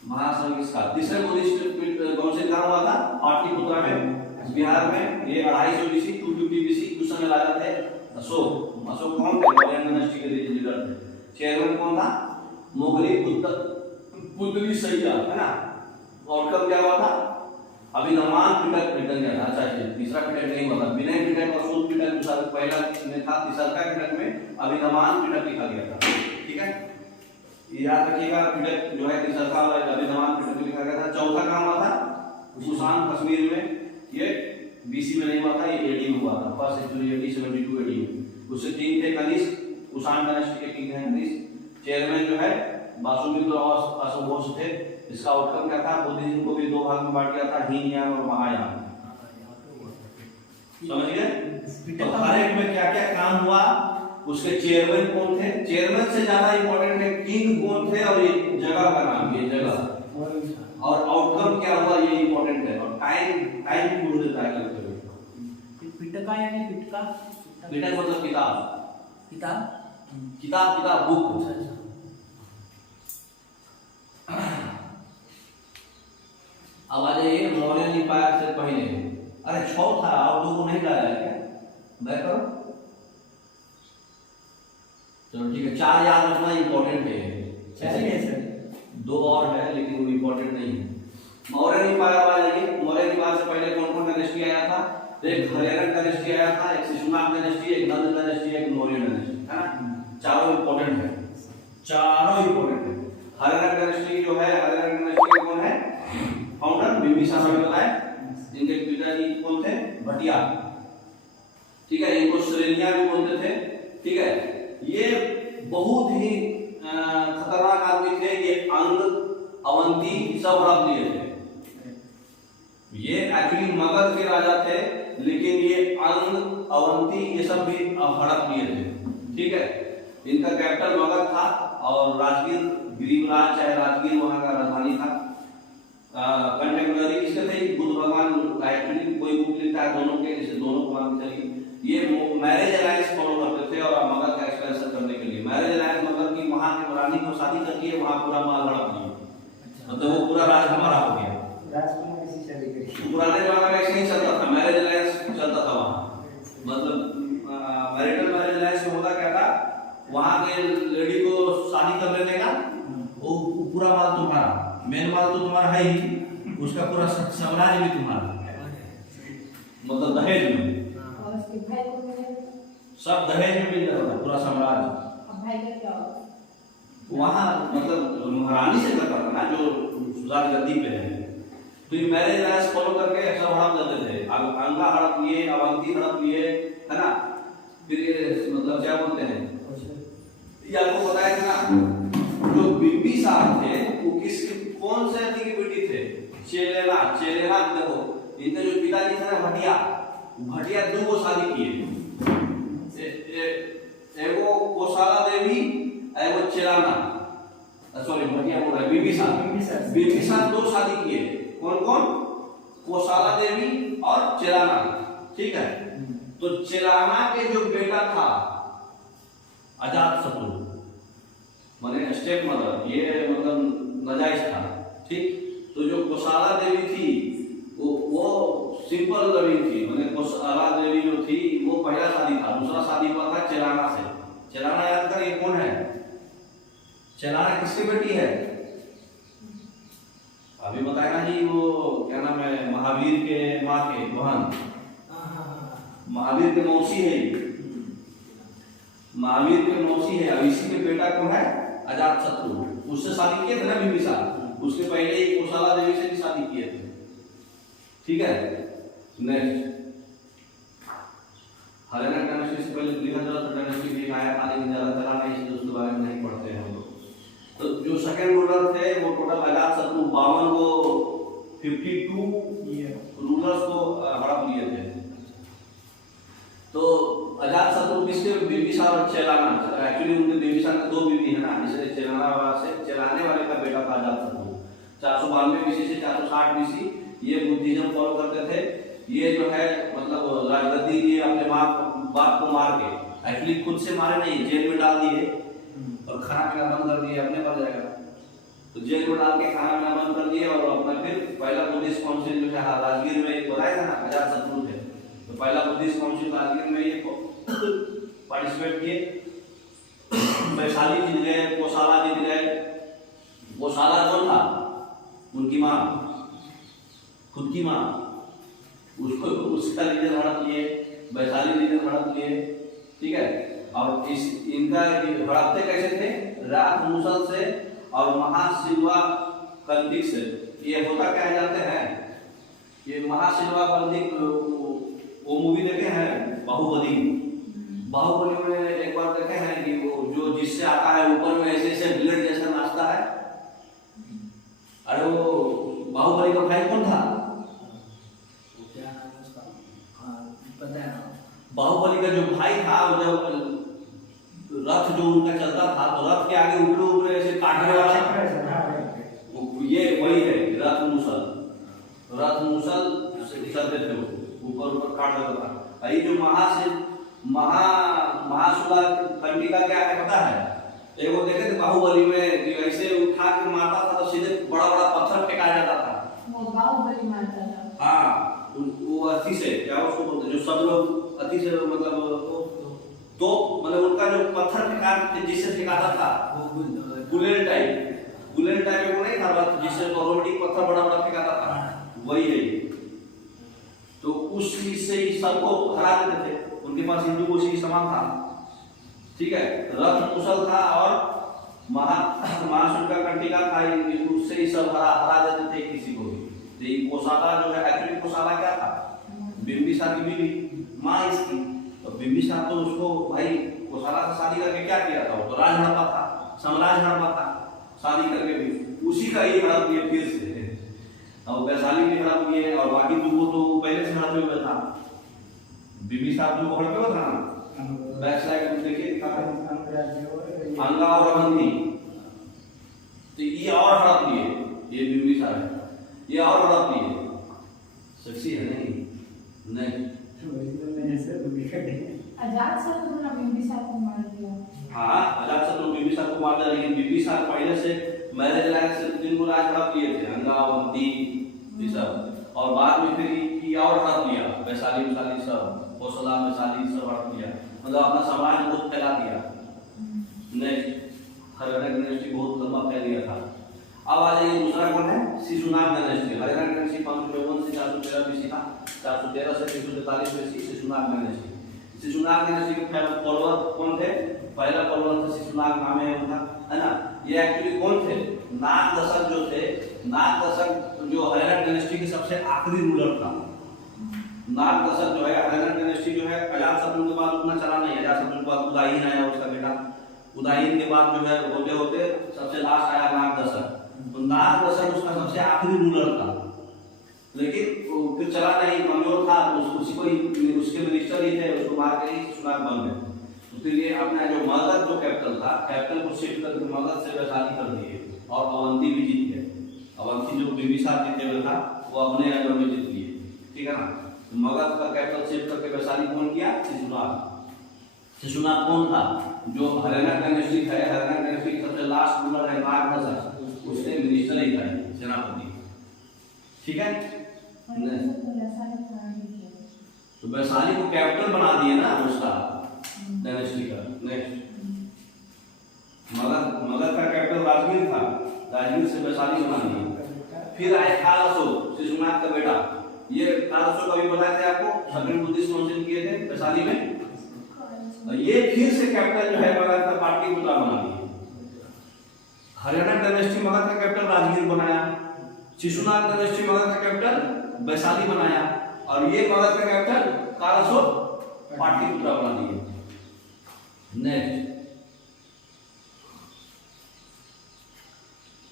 महासंघिष्ठा। तीसरे बुद्धिस्ट काउंसिल कहाँ हुआ था? पाटलिपुत्रा में, बिहार में। ये 250 बीसी, 250 बीसी। उस समय राजा थे अशोक। अशोक कौन थे? मौर्य डायनेस्टी के लीडर थे। चेयरमैन कौन था? मुगली पुतली सैया, है ना। आउटकम क्या हुआ था? अभिनमान पिटक रिटर्न किया था। अच्छा, तीसरा पिटक नहीं हुआ था, विनय पिटक और सूत पिटक दूसरा पहला में था। तीसरा पिटक में अभिनमान पिटक लिखा गया था, ठीक है, याद रखिएगा। पिटक जो है तीसरा वाला अभिनमान पिटक लिखा गया था। चौथा कहाँ हुआ था? कुशान, कश्मीर में। ये बीसी में नहीं हुआ था, ये एडी में हुआ था, फर्स्ट सेंचुरी AD 72 AD में। उससे 3 थे कनिष्क, कुशान डायनेस्टी के किंग हैं कनिष्क। चेयरमैन जो है वासुदेव और अशोक थे। इसका आउटकम क्या था? बुद्धिज्म को भी 2 भाग में बांट दिया था, हीनयान और महायान, समझ गए। तो हर एक में क्या क्या काम हुआ, उसके चेयरमैन कौन थे? चेयरमैन से ज्यादा इंपॉर्टेंट है किंग कौन थे और ये जगह का नाम, ये जगह, और आउटकम क्या हुआ, ये इंपॉर्टेंट है। और टाइम भी पूछ देता है कभी। पिटका यानी पिटका, पिटक मतलब किताब, किताब बुक। अब आ जाइए मौर्यन एम्पायर से पहले। अरे 6 था, और 2 को नहीं डाला है क्या? बैक करो, चलो ठीक है। 4 याद रखना इंपॉर्टेंट है, 2 और है लेकिन वो इंपॉर्टेंट नहीं है। मौर्यन एम्पायर आ जाइए। मौर्यन एम्पायर से पहले कौन कौन डायनेस्टी आया था? एक हरियाणा डायनेस्टी आया था, एक शिशुनाग डायनेस्टी, एक नंद डायनेस्टी, एक मौर्य डायनेस्टी, है ना। चारों इंपॉर्टेंट है, चारों इंपॉर्टेंट है। हरियाणा डायनेस्टी जो है, हरियाणा डायनेस्टी का कौन है फाउंडर? बिंबिसार है। इनके पिताजी कौन थे? भटिया, ठीक है। इनको श्रेणिया भी बोलते थे, ठीक है। ये बहुत ही खतरनाक आदमी थे। ये अंग, अवंती सब हड़प लिए थे। ये एक्चुअली मगध के राजा थे, लेकिन ये अंग, अवंती ये सब भी हड़प लिए थे, ठीक है। इनका कैपिटल मगध था और राजगीर, गिरिराज चाहे राजगीर वहां का राजधानी था। कंटेम्पररी किसके थे? बुद्ध भगवान। एक्चुअली कोई बुक लिखता है दोनों के, जैसे दोनों को मान चलिए। ये मैरिज अलायंस फॉलो करते थे और मगध का एक्सपेंशन करने के लिए। मैरिज अलायंस मतलब कि वहां की रानी को शादी करती है, वहां पूरा माल हड़प लिया, मतलब वो पूरा राज हमारा हो गया। पुराने जमाने में ऐसे ही चलता था, मैरिज अलायंस चलता था वहां। मतलब मैरिटल मैरिज अलायंस में होता क्या था? वहां के लेडी को शादी कर लेने का, वो पूरा माल तुम्हारा, मेन माल तो तुम्हारा है ही, उसका पूरा साम्राज्य भी तुम्हारा, मतलब दहेज में, सब दहेज में मिल जाता था पूरा साम्राज्य। वहां मतलब महारानी से करता था ना, जो सुजात गद्दी पे है। तो ये मैरिज अलायंस फॉलो करके सब हड़प देते थे। अंगा हड़प लिए, अवंती हड़प लिए, है ना। फिर ये मतलब क्या बोलते हैं, ये आपको बताया था ना, जो बिंबिसार थे वो किसके, कौन से की बेटी थे? चेलेना। देखो इनके जो पिताजी थे ना भटिया 2 को शादी किए, एगो कोसाला देवी, एगो चेलाना, सॉरी भटिया बोल रहा है, बिंबिसार 2 शादी किए। कौन कौन? कोसाला देवी और चेलाना, ठीक है। तो चेलाना के जो बेटा था अजात शत्रु माने स्टेप मदर, ये मतलब नाजायज था। ठीक, तो जो कोसाला देवी थी वो सिंपल लविंग थी, माने कोसाला देवी जो थी वो पहला शादी था। दूसरा शादी हुआ था चेलाना से। चेलाना याद कर, ये कौन है? चेलाना किसकी बेटी है? अभी बताया ना जी, वो क्या नाम है, महावीर के माँ के बहन, महावीर के मौसी है, महावीर के मौसी है। अब इसी के बेटा कौन है? अजात शत्रु। उससे शादी किए थे ना बिंबिसार, उसके पहले ही कोसाला देवी से भी शादी किए थे। ठीक है, नेक्स्ट हरियाणा डायनेस्टी से पहले बृहद्रथ डायनेस्टी भी आया था, लेकिन ज्यादा चला नहीं, इसलिए उसके बारे में नहीं पढ़ते हैं हम लोग। तो जो सेकंड रूलर थे वो टोटल अजात शत्रु 52 को 52 रूलर्स को हड़प लिए थे। तो अजात शत्रु किसके? बिंबिसार और चेलाना। एक्चुअली उनके बिंबिसार के 2 बीवी है ना, जैसे चेलाना वाला से चलाने वाले का बेटा था अजात शत्रु। 492 बीसी से 460 बीसी ये बुद्धिज्म फॉलो करते थे। ये जो है मतलब राजगद्दी लिए अपने बाप को मार के, एक्चुअली खुद से मारे नहीं, जेल में डाल दिए और खाना पीना बंद कर दिए, अपने पर जाएगा। तो जेल में डाल के खाना पीना बंद कर दिए और अपना फिर पहला बुद्धिस्ट काउंसिल जो है राजगीर में बताया था ना, अजात शत्रु थे, तो पहला बुद्धिस्ट काउंसिल राजगीर में ये पार्टिसिपेट किए। वैशाली जीत गए, कोसाला जीत गए। कोसाला कौन था? उनकी माँ, खुद की माँ, उसको उसका लीडर हड़प लिए, वैशाली लीडर हड़प लिए। ठीक है, और इस इनका हड़पते कैसे थे? रात मुसल से और महाशिलवा कंदिक से। ये होता क्या जानते हैं? ये महाशिलवा कंदिक वो मूवी देखे हैं बाहुबली? बाहुबली में एक बार देखे हैं कि वो जो जिससे आता है ऊपर में ऐसे ऐसे ब्लेड जैसा नाचता है। अरे वो बाहुबली का भाई कौन था? क्या नाम है उसका? पता है ना? बाहुबली का जो भाई था, वो जब रथ जो उनका चलता था तो रथ के आगे ऊपर ऊपर ऐसे काटने वाला, ये वही है रथ मूसल। रथ मूसल चलते थे, ऊपर ऊपर काट देता था। ये जो महाशूला कंडिका क्या है पता है? एक वो देखे थे बाहुबली में, ऐसे उठा के मारता था तो सीधे बड़ा बड़ा पत्थर फेंका जाता था। वो बाहुबली मारता था। हाँ, वो अथी से क्या उसको बोलते, जो सब लोग अथी से मतलब तो मतलब उनका जो पत्थर फेंका जिससे फेंकाता था वो गुलेल टाइप वो नहीं था, जिससे ऑटोमेटिक पत्थर बड़ा बड़ा फेंकाता था, वही है। तो उस चीज से ही सबको हरा देते थे, उनके पास हिंदू को उसी समान था। ठीक है, रथ मुसल था और महाशूल का कंटिका था, उससे ही सब हरा देते थे किसी को भी। तो कोसाला जो है, एक्चुअली कोसाला क्या था? बिंबिसार की बीवी, माँ इसकी। तो बिंबिसार तो उसको भाई कोसाला से शादी करके क्या किया था? वो तो राज हड़पा था, साम्राज्य हड़पा था, शादी करके भी उसी का ही हड़प लिए फिर से। और वैशाली भी हड़प लिए और बाकी दूगो तो पहले से हड़पे हुए था। बिंबिसार जो हड़पे हुआ था ना, बैक साइड में देखिए अंगा और अवंती, तो ये और हड़प लिए, ये बिंबिसार है, ये और हड़प लिए। सेक्सी है नहीं? अजात शत्रु ने बिंबिसार को मार दिया। हाँ, अजात शत्रु बिंबिसार को मार दिया, लेकिन बिंबिसार पहले से मैरिज लायक से 3 गो राज हड़प लिए थे, अंगा अवंती ये सब। और बाद में फिर ये और हड़प लिया, वैशाली वैशाली सब, कोसला वैशाली सब हड़प लिया, मतलब अपना समाज बहुत फैला दिया। नेक्स्ट हरियाणा डायनेस्टी बहुत लंबा फैल गया था। अब आ जाइए दूसरा कौन है? शिशुनाग डायनेस्टी। हरियाणा डायनेस्टी 552 से 413 बीसी था, 413 से 343 BC Shishunaga dynasty. Shishunaga dynasty के फॉलोअर कौन थे? पहला फॉलोअर था शिशुनाग, नाम है उनका, है ना? ये एक्चुअली कौन थे? नाग दशक जो थे, नाग दशक जो हरियाणा डायनेस्टी के सबसे आखिरी रूलर था। नाग दशक जो है हरियाणा डायनेस्टी जो है, अजात शत्रु के बाद उतना चला नहीं। अजात शत्रु के बाद उदयन आया उसका बेटा, उदयन के बाद जो है होते होते सबसे लास्ट आया नाग दशक। तो नाग दशक उसका सबसे आखिरी रूलर था, लेकिन फिर चला नहीं, कमजोर था, उसी को उसके मिनिस्टर ही थे, उसको मार के ही शिशुनाग बन गए। उसके लिए अपना जो मगध जो कैपिटल था, कैपिटल को शिफ्ट करके मगध से वैशाली कर दिए और अवंती भी जीत गए। अवंती जो बिंबिसार जीते हुए था वो अपने अंडर में जीत लिए। ठीक है ना? तो मगध का कैपिटल शिफ्ट करके वैशाली कौन किया? शिशुनाग। शिशुनाग कौन था? जो हरियाणा डायनेस्टी है, हरियाणा डायनेस्टी सबसे लास्ट रूलर है नागभूषण, उसने मिनिस्टर ही था सेनापति। ठीक है, तो वैशाली को कैपिटल बना दिए ना उसका डायनेस्टी का। नेक्स्ट, मगध का कैपिटल राजगीर था, राजगीर से वैशाली बना दिए। फिर आए काल अशोक, शिशुनाथ का बेटा। ये काल अशोक अभी बताए थे आपको, 13 बुद्धिस्ट काउंसिल किए थे वैशाली में। ये फिर से कैपिटल जो है मगध का पाटलिपुत्र बना दिए। हरियाणा डायनेस्टी मगध का कैपिटल राजगीर बनाया, शिशुनाथ डायनेस्टी मगध का कैपिटल वैशाली बनाया, और ये मगध का कैपिटल काल अशोक पाटलिपुत्र बना दिए। नेक्स्ट,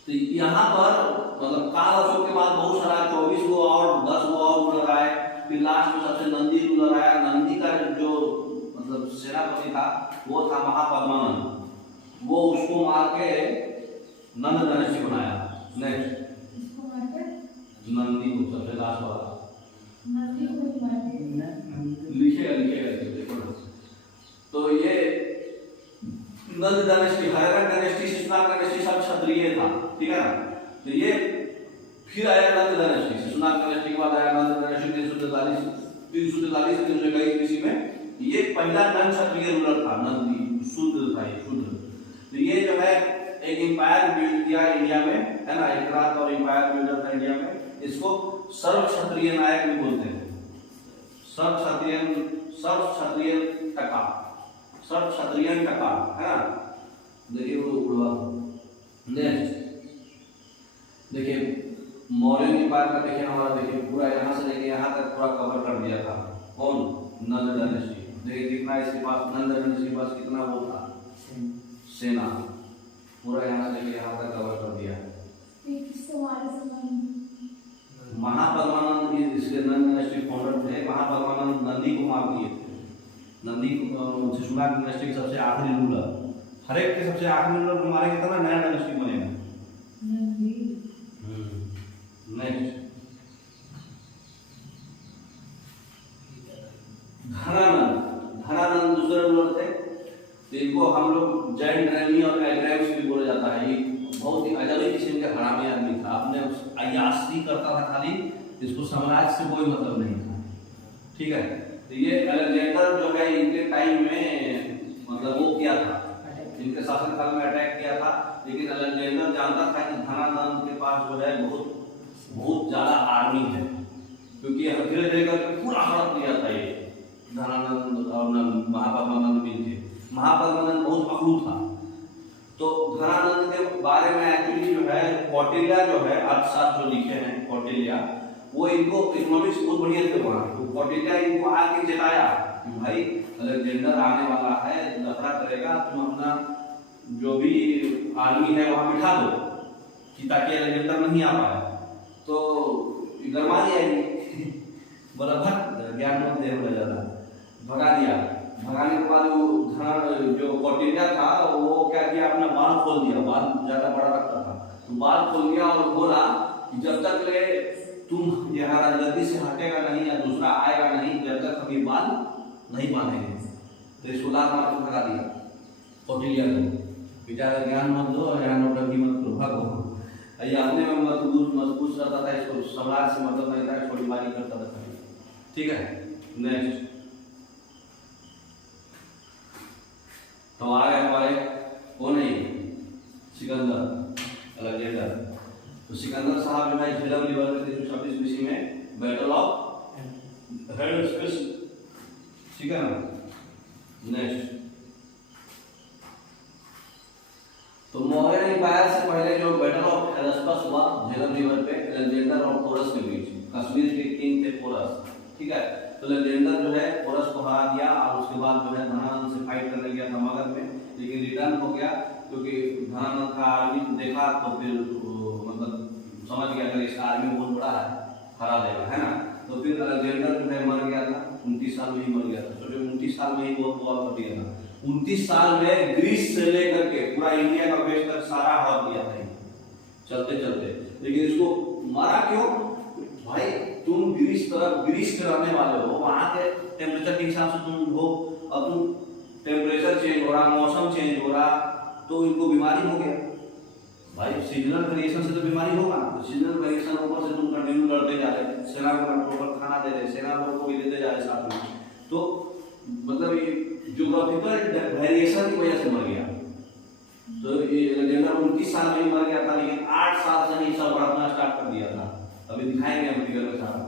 तो यहाँ पर मतलब काल अशोक के बाद बहुत सारा 24 गो और 10 गो और रूलर आए। फिर लास्ट में सबसे नंदी रूलर आया। नंदी का जो मतलब सेनापति था वो था महापद्मानंद, वो उसको मार के नंद डायनेस्टी बनाया। नेक्स्ट, नंदी को सबसे लास्ट वाला लिखेगा देखो ना। तो ये नंद डायनेस्टी, हरियाणा डायनेस्टी, शिशुनाथ डायनेस्टी सब क्षत्रिय था। ठीक है ना। तो ये फिर आया नंद डायनेस्टी, शिशुनाथ डायनेस्टी के बाद आया नंद डायनेस्टी 343 से 321 ईस्वी में। ये पहला नन क्षत्रिय रूलर था, नंदी शूद्र था, ये शूद्र। तो ये जो है एक एम्पायर बिल्ड किया इंडिया में, है ना, एक रात और एम्पायर बिल्डर था इंडिया में। इसको सर्व क्षत्रिय नायक भी बोलते हैं, सर्व क्षत्रिय टका, है ना। देखिए वो उड़वा। नेक्स्ट देखिए मौर्य एम्पायर का, देखिए हमारा, देखिए पूरा यहाँ से लेके यहाँ तक पूरा कवर कर दिया था। कौन? नंद डायनेस्टी। देखिए कितना इसके पास, नंद डायनेस्टी के पास कितना वो था, सेना, पूरा यहाँ से लेके यहाँ तक कवर कर दिया। महापद्मानंद इसके नंद डायनेस्टी फाउंडर थे। महापद्मानंद नंदी को मार दिए थे। नंदी शिशुनाथ डायनेस्टी के सबसे आखिरी रूलर, हर एक के सबसे आखिरी रूलर को मारेंगे तब ना नया डायनेस्टी बनेगा। नेक्स्ट, धनानंद दूसरे रूलर थे। तो इनको हम लोग जैन ड्रैमी और एग्राइव्स भी बोला जाता है। ये बहुत ही अजब किस्म के हरामी आदमी था, आपने अय्याशी करता था खाली, इसको साम्राज्य से कोई मतलब नहीं था। ठीक है। तो ये अलेक्जेंडर जो है इनके टाइम में मतलब वो किया था, इनके शासनकाल में अटैक किया था। लेकिन अलेक्जेंडर जानता था कि धनानंद के पास जो है बहुत ज्यादा आर्मी है, क्योंकि धीरे धीरे करके पूरा हड़प लिया था ये धनानंद और महापद्मानंद मिलके। महापद्मानंद बहुत अकड़ू था। तो धनानंद के बारे में एक्चुअली जो है कौटिल्य जो है अर्थशास्त्र जो लिखे हैं कौटिल्य, वो इनको इकोनॉमिक्स बहुत बढ़िया से पढ़ा। तो कौटिल्य इनको आके जताया कि भाई अलेक्जेंडर आने वाला है, लफड़ा करेगा, तुम अपना जो भी आर्मी है वहां बिठा दो कि ताकि अलेक्जेंडर नहीं आ पाए। तो गरमा दिया बोला भग, ज्ञान मत दे बोला ज्यादा, भगा दिया। भगाने के बाद वो जो कौटिल्य था वो क्या किया, अपना बाल खोल दिया, बाल ज्यादा बड़ा रखता था, तो बाल खोल दिया और बोला कि जब तक ले तुम यहाँ राजगद्दी से हटेगा नहीं या दूसरा आएगा नहीं, जब तक हम ये बाल नहीं बांधेंगे। तो इसको लात मार के भगा दिया कौटिल्य को, बेचारा ज्ञान मत दो और यहाँ नौटंकी मत करो, भागो। ये अपने में मजबूत रहता था, इसको समाज से मतलब नहीं था, छोटी मारी करता था। ठीक है। नेक्स्ट, तो आगे हमारे कौन है, सिकंदर, अलेक्जेंडर। तो सिकंदर साहब जो है झेलम रिवर में 326 ईस्वी में बैटल ऑफ हेलेस्पोस। ठीक है ना। नेक्स्ट, तो मौर्य एम्पायर से पहले जो बैटल ऑफ हेलेस्पोस हुआ झेलम रिवर पे, अलेक्जेंडर और पोरस के बीच, कश्मीर के किंग थे पोरस। ठीक है। तो अलेक्जेंडर जो है पोरस को हरा दिया और उसके बाद जो है धनानंद से फाइट करने गया था मगध में, लेकिन रिटर्न हो गया क्योंकि धनानंद का आर्मी देखा तो फिर मतलब समझ गया कि इसका आर्मी बहुत बड़ा है, हरा देगा, है ना। तो फिर अलेक्जेंडर जो है मर गया था, 29 साल में ही मर गया था। तो 29 साल में ही बहुत वॉर कर दिया था। 29 साल में ग्रीस से लेकर के पूरा इंडिया का वेस्ट तक सारा हरा दिया था चलते चलते। लेकिन इसको मारा क्यों भाई, तुम ग्रीस के रहने वाले हो, वहां के टेम्परेचर के हिसाब से तुम हो और तुम टेम्परेचर चेंज हो रहा, मौसम चेंज हो रहा, तो इनको बीमारी हो गया। भाई सीजनल वेरिएशन से तो बीमारी होगा ना। तो सीजनल वेरिएशन ऊपर से तुम कंटिन्यू लड़ते जा रहे, सेना को प्रॉपर खाना दे रहे, सेना को भी देते जा रहे साथ में, तो मतलब ये ज्योग्राफिकल वेरिएशन की वजह से मर गया। तो ये अलेक्जेंडर 29 साल में मर गया था, लेकिन 8 साल से ही सब बढ़ना स्टार्ट कर दिया था। अभी दिखाएंगे हम फिगर में सारा।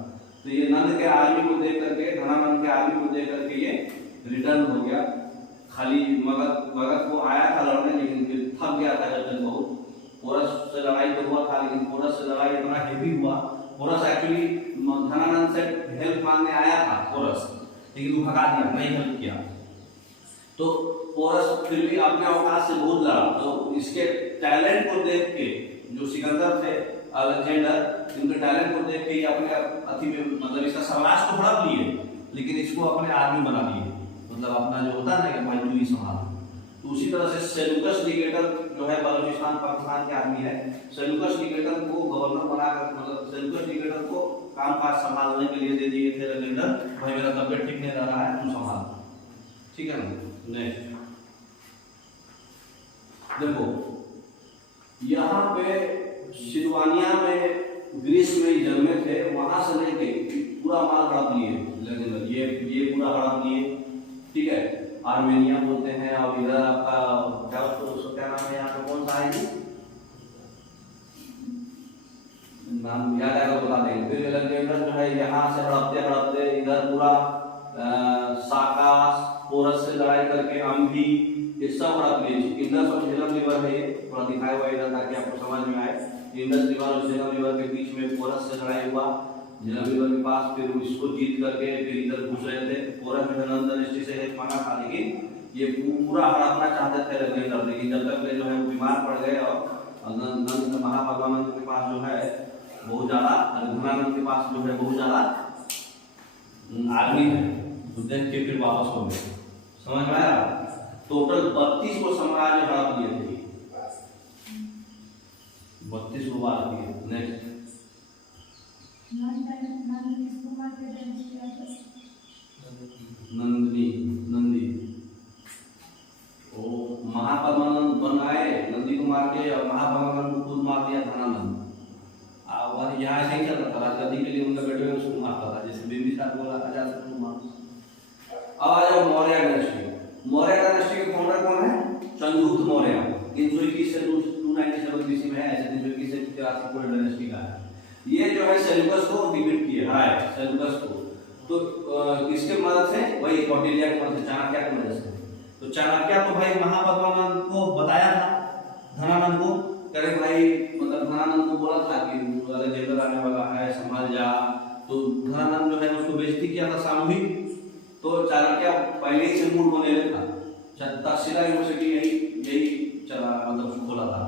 तो ये नंद के आर्मी को देख करके, धनानंद के आर्मी को देख करके ये रिटर्न हो गया। खाली मगध को आया था लड़ने, लेकिन फिर थक गया था जब तक बहुत। पोरस से लड़ाई तो हुआ था, लेकिन पोरस से लड़ाई इतना हेवी हुआ। पोरस एक्चुअली धनानंद से हेल्प मांगने आया था पोरस, लेकिन वो भगा दिया, नहीं हेल्प किया। तो पोरस फिर भी अपने औकात से बहुत लड़ा। तो इसके टैलेंट को देख के जो सिकंदर थे, अलेक्जेंडर, इनके टैलेंट को देख के अपने अथी में मतलब इसका साम्राज्य तो हड़प लिए, लेकिन इसको अपने आर्मी बना लिए। मतलब अपना जो होता है ना कि भाई तू ही संभाल। तो उसी तरह से सेल्यूकस निकेटर जो है बलूचिस्तान पाकिस्तान की आर्मी है, सेल्यूकस निकेटर को गवर्नर बनाकर, मतलब सेल्यूकस निकेटर को काम काज संभालने के लिए दे दिए थे अलेक्जेंडर, भाई मेरा तबियत ठीक नहीं रह रहा है, तू संभाल, ठीक है ना। नेक्स्ट देखो, यहाँ पे सिलवानिया में ग्रीस में जन्मे थे, वहां से लेके पूरा माल हड़प लिए अलेक्जेंडर, ये पूरा हड़प लिए, ठीक है। आर्मेनिया बोलते हैं, और इधर आपका क्या नाम है यहाँ पे, कौन सा है नाम याद आएगा बता देंगे। फिर अलेक्जेंडर जो है यहाँ से हड़पते हड़पते इधर पूरा साकास, पोरस से लड़ाई करके अम्भी, ये सब हड़प लिए। इंडस और झेलम रिवर है, ये थोड़ा दिखाया हुआ इधर ताकि आपको समझ में आए। इंडस रिवर और झेलम रिवर के बीच में पोरस से लड़ाई हुआ, झेलम रिवर के पास, फिर इसको जीत करके फिर इधर घुस रहे थे। पोरस में नंद दृष्टि से एक माना था, लेकिन ये पूरा हड़पना चाहते थे अलेक्जेंडर, लेकिन जब तक जो है वो बीमार पड़ गए। और नंद महापद्मानंद के पास जो है बहुत ज्यादा, धनानंद के पास जो है बहुत ज्यादा आर्मी है, तो देख के फिर वापस हो गए। समझ में आया? टोटल 32 को साम्राज्य हड़प लिए थे, 32 को बात किए। नेक्स्ट नंदी ओ महापद्मानंद बन आए, नंदी को मार के, और महापद्मानंद को खुद मार दिया धनानंद। और यहाँ ऐसे ही चलता था, राजगद्दी के लिए उनका बेटे में उसको मारता था, जैसे बिंबिसार बोला अजातशत्रु को मार। अब आ जाओ मौर्य डायनेस्टी। मौर्य डायनेस्टी के फाउंडर कौन है? चंद्रगुप्त मौर्य। 321 से 297 बीसी में है, ऐसे 321 से 83 पूरे डायनेस्टी का है। ये जो है सेल्यूकस को डिफीट किए, हाय सेल्यूकस को। तो किसके मदद से? वही कौटिल्य की मदद से, चाणक्य की मदद से। तो चाणक्य तो भाई महापद्मानंद को बताया था, धनानंद को, करे भाई मतलब धनानंद को बोला था कि अलेक्जेंडर आने वाला है, संभाल जा। तो धनानंद जो है उसको बेइज्जती किया था सामूहिक। तो चाणक्य पहले ही से मूड बने था, तक्षशिला यूनिवर्सिटी यही चला, मतलब खोला था।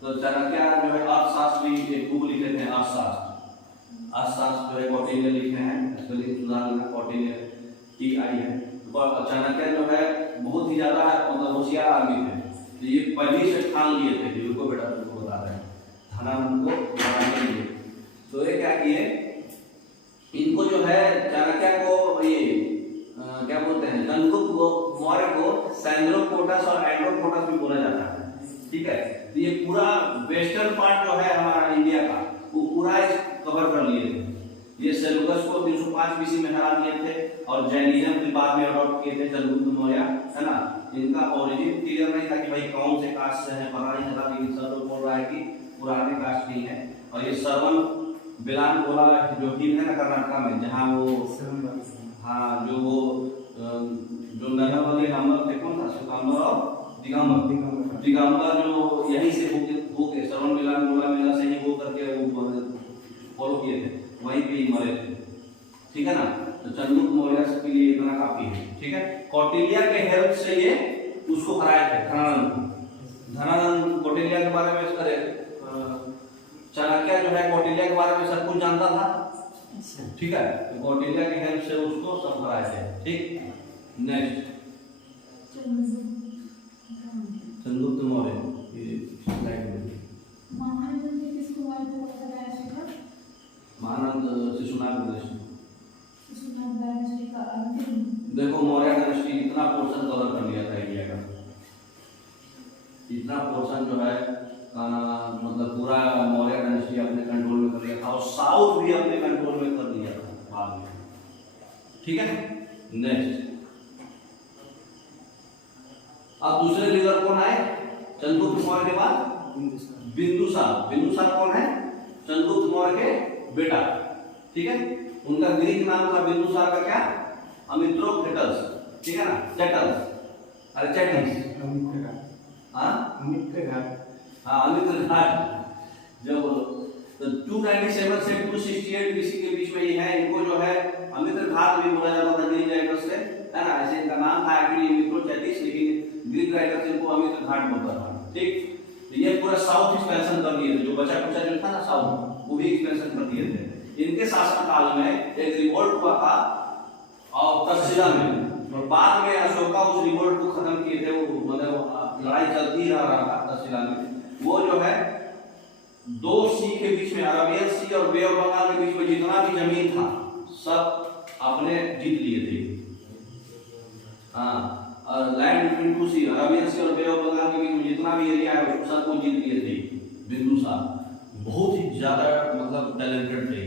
तो चाणक्य जो है अर्थशास्त्र भी एक बुक लिखे थे, अर्थशास्त्र जो है कौटिल्य लिखे हैं, स्पेलिंग सुधार लेना, कौटिल्य की आई है। तो चाणक्य जो है बहुत ही ज्यादा मतलब होशियार आदमी थे, तो ये पहले से ठान लिए थे कि उनको बेटा तुमको बता रहे हैं, धनानंद को बनाने के लिए। तो ये क्या किए, इनको जो है चाणक्य को ये क्या बोलते हैं, चंद्रगुप्त मौर्य को सैंड्रोकोटस और एंड्रोकोटस भी बोला जाता है, ठीक है। तो ये पूरा वेस्टर्न पार्ट जो है हमारा इंडिया का, वो पूरा कवर कर लिए थे। ये सेल्यूकस को 305 बीसी में हरा दिए थे, और जैनिज्म के बाद में अडॉप्ट किए थे चंद्रगुप्त मौर्य, है ना। इनका ओरिजिन क्लियर नहीं था कि भाई कौन से कास्ट से है, पता नहीं था, लेकिन सब लोग बोल रहा है कि पुराने कास्ट नहीं है। और ये श्रवण बेलागोला जो हिल है ना कर्नाटक में, जहाँ वो हाँ जो नगर वाले नंबर थे, कौन था, श्वेतांबर और दिगंबर जो यहीं से होके श्रवण बेलागोला मेला से ही हो करके वो फॉलो किए थे, वहीं पे ही मरे थे, ठीक है ना। तो चंद्रगुप्त मौर्य के लिए इतना काफी है, ठीक है। कौटिल्य के हेल्प से ये उसको हराए थे, धनानंद कौटिल्य के बारे में करे, चाणक्य जो है कौटिल्य के बारे में सब कुछ जानता था, ठीक है। तो कौटिल्य के हेल्प से उसको सब हराए थे, ठीक। नेक्स्ट चंद्रगुप्त मौर्य, ये स्लाइड में महानंद शिशुनाग दृष्टि। देखो मौर्य डायनेस्टी इतना पोर्शन कवर कर लिया था। इतना पोर्शन जो है मतलब पूरा मौर्य डायनेस्टी अपने कंट्रोल में कर लिया था और साउथ भी अपने कंट्रोल में कर लिया था बाद में। ठीक है, नेक्स्ट अब दूसरे लीडर कौन आए चंद्रगुप्त मौर्य के बाद? बिंदुसार। बिंदुसार कौन है? चंद्रगुप्त मौर्य के बेटा। ठीक है, उनका ग्रीक नाम था बिंदुसार का क्या? अमित्रोफेटस। ठीक है ना, चैटल्स, अरे चैटल्स, अमित्र घाट। जब 297 से 268 बीसी के बीच में ये है, इनको जो है अमित्र घाट भी बोला जाता था ग्रीक राइटर्स से, है ना। ऐसे इनका नाम था एक्चुअली अमित्रोचैटिस, लेकिन ग्रीक राइटर्स इनको अमित्र घाट बोलता था। ठीक, तो ये पूरा साउथ एक्सपेंशन कर दिए थे, जो बचा कुचा जो था ना साउथ, वो भी एक्सपेंशन कर दिए थे। इनके शासनकाल में एक रिवोल्ट हुआ था और तक्षशिला में, और बाद में अशोका उस रिवोल्ट को खत्म किए थे। वो मतलब लड़ाई चलती रहा था तक्षशिला में। वो जो है दो सी के बीच में, अरबियन सी और बे ऑफ बंगाल के बीच में जितना भी जमीन था सब आपने जीत लिए थे। लैंड बिटवीन टू सी, अरबियन सी और बे ऑफ बंगाल के बीच में जितना भी एरिया है वो सबको जीत लिए थे बिंदुसार। बहुत ही ज्यादा मतलब टैलेंटेड थे।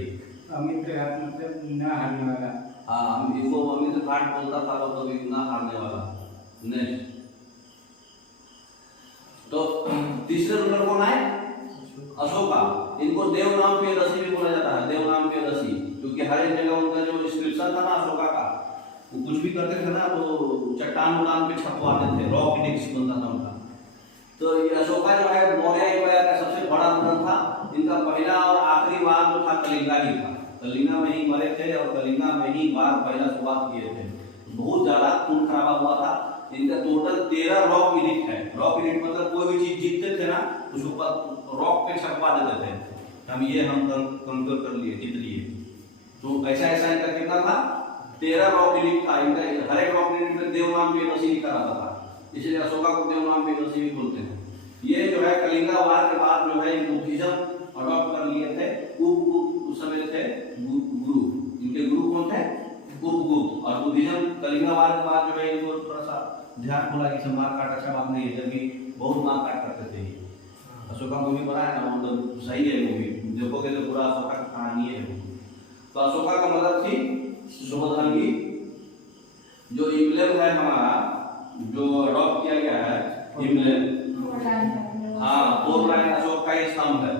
अमित्र घाट मतलब न हारने वाला। हाँ, इसको अमित्र घाट बोलता था वो, कभी ना हारने वाला। नेक्स्ट, तो तीसरे रूलर कौन आए? अशोका। इनको देवनाम प्रियदर्शी भी बोला जाता है, देवनाम प्रियदर्शी, क्योंकि हर एक जगह उनका जो इंस्क्रिप्शन था ना अशोका का, वो कुछ भी करते थे ना तो चट्टान उड़ान पे छपवाते थे, रॉक इंडेक्स बनता था उनका। तो ये अशोका जो है मौर्य एम्पायर का सबसे बड़ा रूलर था। इनका पहला और आखिरी वार जो था कलिंगा ही था, कलिंगा में ही मरे थे और कलिंगा में ही वार पहला शुरुआत किए थे। बहुत ज्यादा खून खराबा हुआ था। इनका टोटल 13 रॉक एडिक्ट है। रॉक एडिक्ट मतलब कोई भी चीज जीतते थे ना उसको ऊपर रॉक पे छपवा देते थे, हम कंकर कर लिए, जीत लिए। तो ऐसा ऐसा इनका कितना था? 13 रॉक एडिक्ट था इनका। हर एक रॉक एडिक्ट में देवनाम प्रियदर्शी लिखा रहता था, इसलिए अशोका को देवनाम प्रियदर्शी भी बोलते हैं। ये जो है कलिंगा वार के बाद जो है बुद्धिज्म अडॉप्ट कर लिए थे। उस समय थे गुरु, इनके गुरु कौन थे? उपगुप्त। और बुद्धिज्म कलिंगा वार के बाद जो है इनको थोड़ा सा ध्यान खोला कि मार काट अच्छा बात नहीं है, जबकि बहुत मार काट करते थे। अशोका मूवी बना है ना, मतलब सही है मूवी, देखोगे तो पूरा अशोका की कहानी है। तो अशोका का मतलब थी सुबोधनगी। जो इम्ब्लेम है हमारा, जो अडॉप्ट किया गया है इम्ब्लेम, हाँ, 4 लाइन अशोक का स्तंभ है।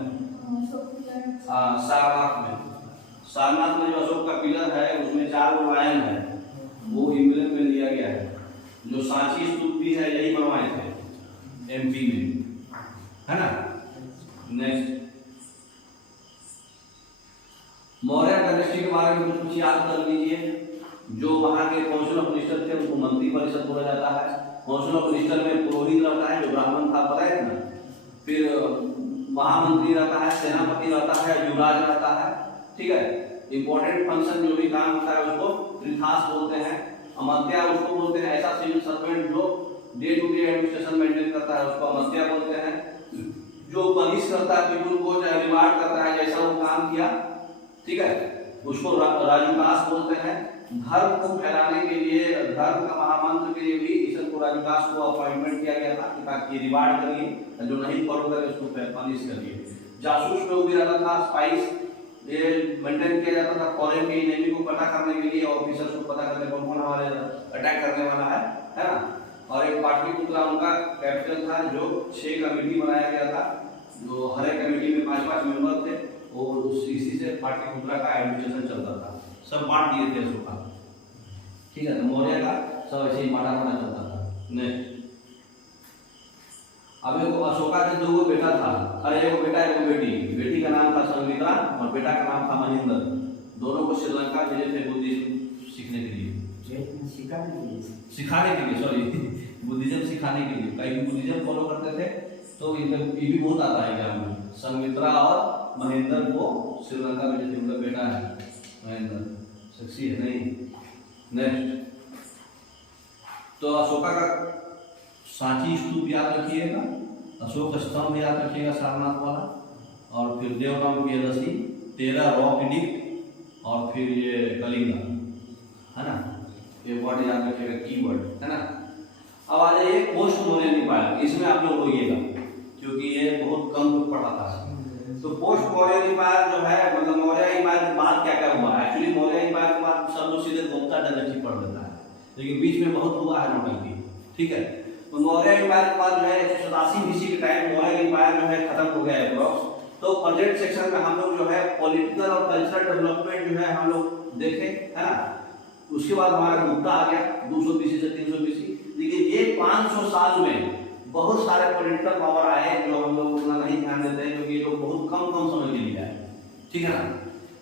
सारनाथ में जो अशोक का पिलर है उसमें 4 लाइन है, वो इम्ब्लेम में लिया गया है। जो सांची स्तूप भी है यही बनवाए थे एमपी में, है ना। नेक्स्ट, मौर्य डायनेस्टी के बारे में कुछ याद कर लीजिए। जो वहां के काउंसिल ऑफ मिनिस्टर थे उनको मंत्री परिषद बोला जाता है। काउंसिल ऑफ मिनिस्टर में पुरोहित रहता है जो ब्राह्मण था, पता है ना। फिर महामंत्री रहता है, सेनापति रहता है, युवराज रहता है। ठीक है, इंपॉर्टेंट फंक्शन जो भी काम होता है उसको त्रिथास बोलते हैं। अमात्या उसको बोलते हैं ऐसा सिविल सर्वेंट जो day to day administration maintain करता है, उसको अमात्या बोलते हैं। जो पनिश करता है पीपुल को, चाहे रिवार्ड करता है जैसा वो काम किया, ठीक है, उसको राजविकास बोलते हैं। धर्म को फैलाने के लिए, धर्म का महामंत्र के लिए भी ईश्वर को राजविकास को अपॉइंटमेंट किया गया था ताकि रिवार्ड करिए, जो नहीं फॉलो करे उसको पनिश करिए। जासूस लोग भी रहता था, स्पाइस ये मेंटेन किया जाता था फॉरेन के एनिमी को पता करने के लिए, ऑफिसर्स को पता करने कौन कौन हमारे अटैक करने वाला है ना। और एक पाटलिपुत्रा उनका कैपिटल था, जो 6 कमेटी बनाया गया था, जो हर एक कमेटी में 5-5 मेंबर थे, और इसी से पाटलिपुत्रा का एडमिनिस्ट्रेशन चलता था। सब बांट दिए थे अशोका, ठीक है। तो मौर्य का सब ऐसे ही बांटा चलता था। नेक्स्ट, अब एक अशोका के 2 बेटा था, अरे एक बेटा एक बेटी। बेटी का नाम था संगमित्रा और बेटा का नाम था महेंद्र। दोनों को श्रीलंका भेजे थे बुद्धिज्म सीखने के लिए, सिखाने के लिए, सॉरी बुद्धिज्म सिखाने के लिए। कई बुद्धिज्म फॉलो करते थे, तो ये भी बहुत आता है एग्जाम में। संगमित्रा और महेंद्र को श्रीलंका भेजे थे, उनका बेटा है महेंद्र, सेक्सी है नहीं। नेक्स्ट, तो अशोका का सांची स्तूप याद रखिएगा, अशोक स्तंभ याद रखिएगा सारनाथ वाला, और फिर देवनाम प्रियदर्शी, 13 रॉक एडिक्ट, और फिर ये कलिंगा, है ना। ये वर्ड याद रखिएगा, की वर्ड, है ना। अब आ जाइए पोस्ट मौर्य एम्पायर, इसमें आप लोग होइएगा। क्योंकि ये बहुत कम लोग पढ़ाता है। तो पोस्ट मौर्य एम्पायर जो है, मतलब मौर्य एम्पायर के बाद क्या क्या हुआ, एक्चुअली मौर्य एम्पायर के बाद सब लोग सीधे गुप्ता डायनेस्टी पढ़ लेता है, लेकिन बीच में बहुत हुआ है नौटंकी, ठीक है। तो मौर्य एम्पायर के बाद जो है 187 BC के टाइम मौर्य एम्पायर जो है खत्म हो गया है। तो प्रेजेंट सेक्शन में हम लोग जो है पॉलिटिकल और कल्चरल डेवलपमेंट जो है हम लोग देखे, है ना। उसके बाद हमारा गुप्ता आ गया 200 BC से 300 BC। लेकिन ये 500 साल में बहुत सारे पॉलिटिकल पावर आए जो हम लोग उतना नहीं ध्यान देते हैं, क्योंकि ये लोग बहुत कम समय के लिए आए, ठीक है ना।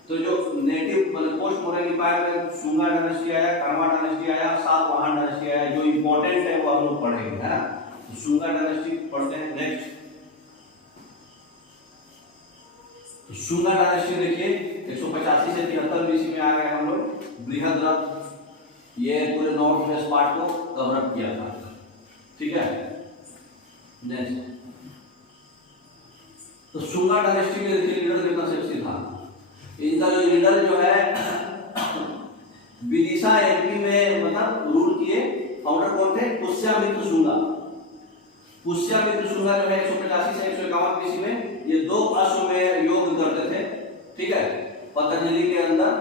तो जो नेटिव मतलब पोस्ट मौर्य एम्पायर में शुंगा डायनेस्टी आया, कर्मा डायनेस्टी आया, सातवाहन डायनेस्टी आया, जो इंपॉर्टेंट है वो हम लोग पढ़ेंगे, है ना। तो शुंगा डायनेस्टी पढ़ते हैं। नेक्स्ट शुंगा डायनेस्टी देखिए 185 से 73 BC में आ गए हम लोग। बृहद्रथ ये पूरे नॉर्थ वेस्ट पार्ट को कवर अप किया था, ठीक है। नेक्स्ट तो शुंगा डायनेस्टी के लीडर कितना शक्ति था, इनका जो लीडर जो है विदिशा MP में मतलब रूल किए, फाउंडर कौन थे, पुष्यमित्र शुंगा। पुष्यमित्र शुंगा जो है 185 से 151 BC में ये 2 अश्वमेध योग करते थे, ठीक है। पतंजलि के अंदर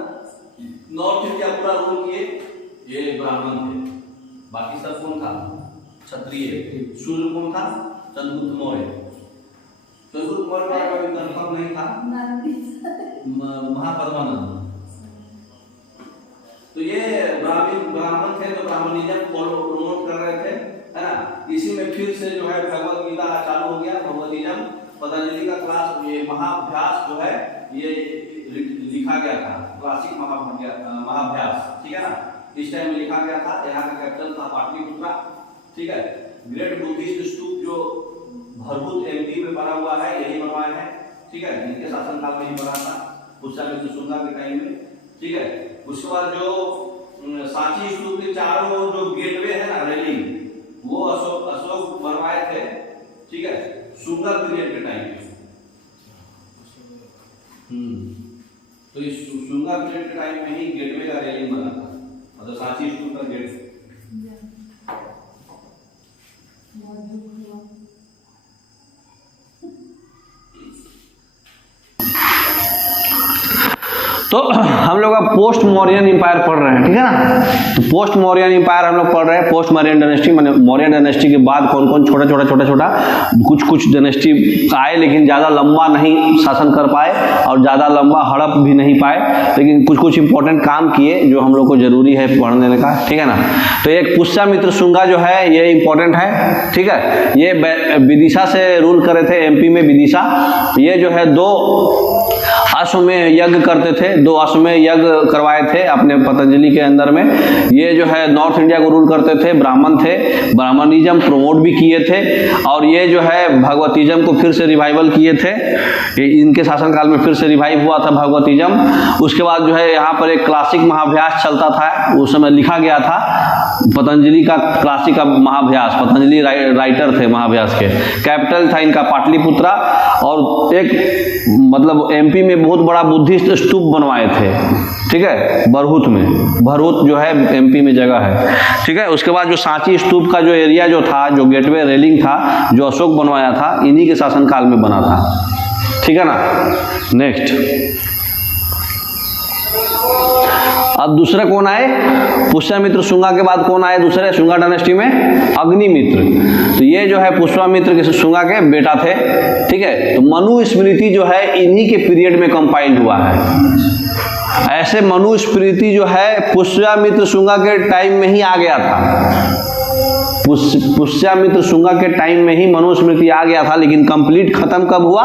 नॉर्थ इंडिया पूरा रूल किए, ये ब्राह्मण थे, बाकी सब कौन था, क्षत्रिय। शूद्र कौन था, चंद्रगुप्त मौर्य। चंद्रगुप्त मौर्य का कोई कंफर्म नहीं था, महापद्मानंद। तो ये ब्राह्मण थे, तो ब्राह्मणिज्म प्रमोट कर रहे थे, है ना। इसी में फिर से जो है भगवत गीता चालू हो गया, भगवतिज्म। पतंजलि का क्लास ये महाभ्यास जो है ये लिखा गया था, क्लासिक महाभ्यास, ठीक है ना। इस टाइम में लिखा गया था। यहाँ का कैपिटल था पाटलिपुत्रा, ठीक है। ग्रेट बुद्धिस्ट स्तूप जो भरभूत MP में बना हुआ है, यही बनवाया है, ठीक है। इनके शासनकाल में ही बना था, पुष्यमित्र शुंगा के टाइम में, ठीक है। उसके बाद जो सांची स्तूप के चारों जो गेटवे है ना, रेलिंग, वो अशोक बनवाए थे, ठीक है, शुंगा पीरियड के टाइम में। तो इस शुंगा पीरियड के टाइम में ही गेटवे का रेलिंग बना था, मतलब सांची स्तूप का गेट। तो हम लोग अब पोस्ट मौर्यन एम्पायर पढ़ रहे हैं, ठीक है ना। तो पोस्ट मौर्यन एम्पायर हम लोग पढ़ रहे हैं। पोस्ट मौर्यन डायनेस्टी माने मौर्य डायनेस्टी के बाद कौन कौन छोटा कुछ डायनेस्टी आए, लेकिन ज़्यादा लंबा नहीं शासन कर पाए और ज़्यादा लंबा हड़प भी नहीं पाए, लेकिन कुछ इंपॉर्टेंट काम किए जो हम लोग को जरूरी है पढ़ने का, ठीक है ना। तो एक पुष्यमित्र शुंगा जो है ये इंपॉर्टेंट है, ठीक है। ये विदिशा से रूल करे थे, MP में विदिशा। ये जो है 2 अश्वमेध यज्ञ करते थे, 2 अश्वमेध यज्ञ करवाए थे अपने पतंजलि के अंदर में। ये जो है नॉर्थ इंडिया को रूल करते थे, ब्राह्मण थे, ब्राह्मणिज्म प्रमोट भी किए थे, और ये जो है भगवतिज्म को फिर से रिवाइवल किए थे। इनके शासनकाल में फिर से रिवाइव हुआ था भगवतिज्म। उसके बाद जो है यहाँ पर एक क्लासिक महाभ्यास चलता था, उस समय लिखा गया था पतंजलि का क्लासिक महाभ्यास। पतंजलि राइटर थे महाभ्यास के। कैपिटल था इनका पाटलिपुत्रा, और एक मतलब MP में बहुत बड़ा बुद्धिस्ट स्तूप बनवाए थे, ठीक है, भरभूत में। भरभूत जो है MP में जगह है, ठीक है। उसके बाद जो सांची स्तूप का जो एरिया जो था, जो गेटवे रेलिंग था, जो अशोक बनवाया था, इन्हीं के शासनकाल में बना था, ठीक है ना। नेक्स्ट अब दूसरे कौन आए, पुष्यमित्र शुंगा के बाद कौन आए दूसरे शुंगा डायनेस्टी में, अग्निमित्र। तो ये जो है पुष्यमित्र के शुंगा के बेटा थे, ठीक है। तो मनुस्मृति जो है इन्हीं के पीरियड में कंपाइल्ड हुआ है। ऐसे मनुस्मृति जो है पुष्यमित्र शुंगा के टाइम में ही आ गया था। पुष्यमित्र शुंगा के टाइम में ही मनुस्मृति आ गया था, लेकिन कंप्लीट खत्म कब हुआ,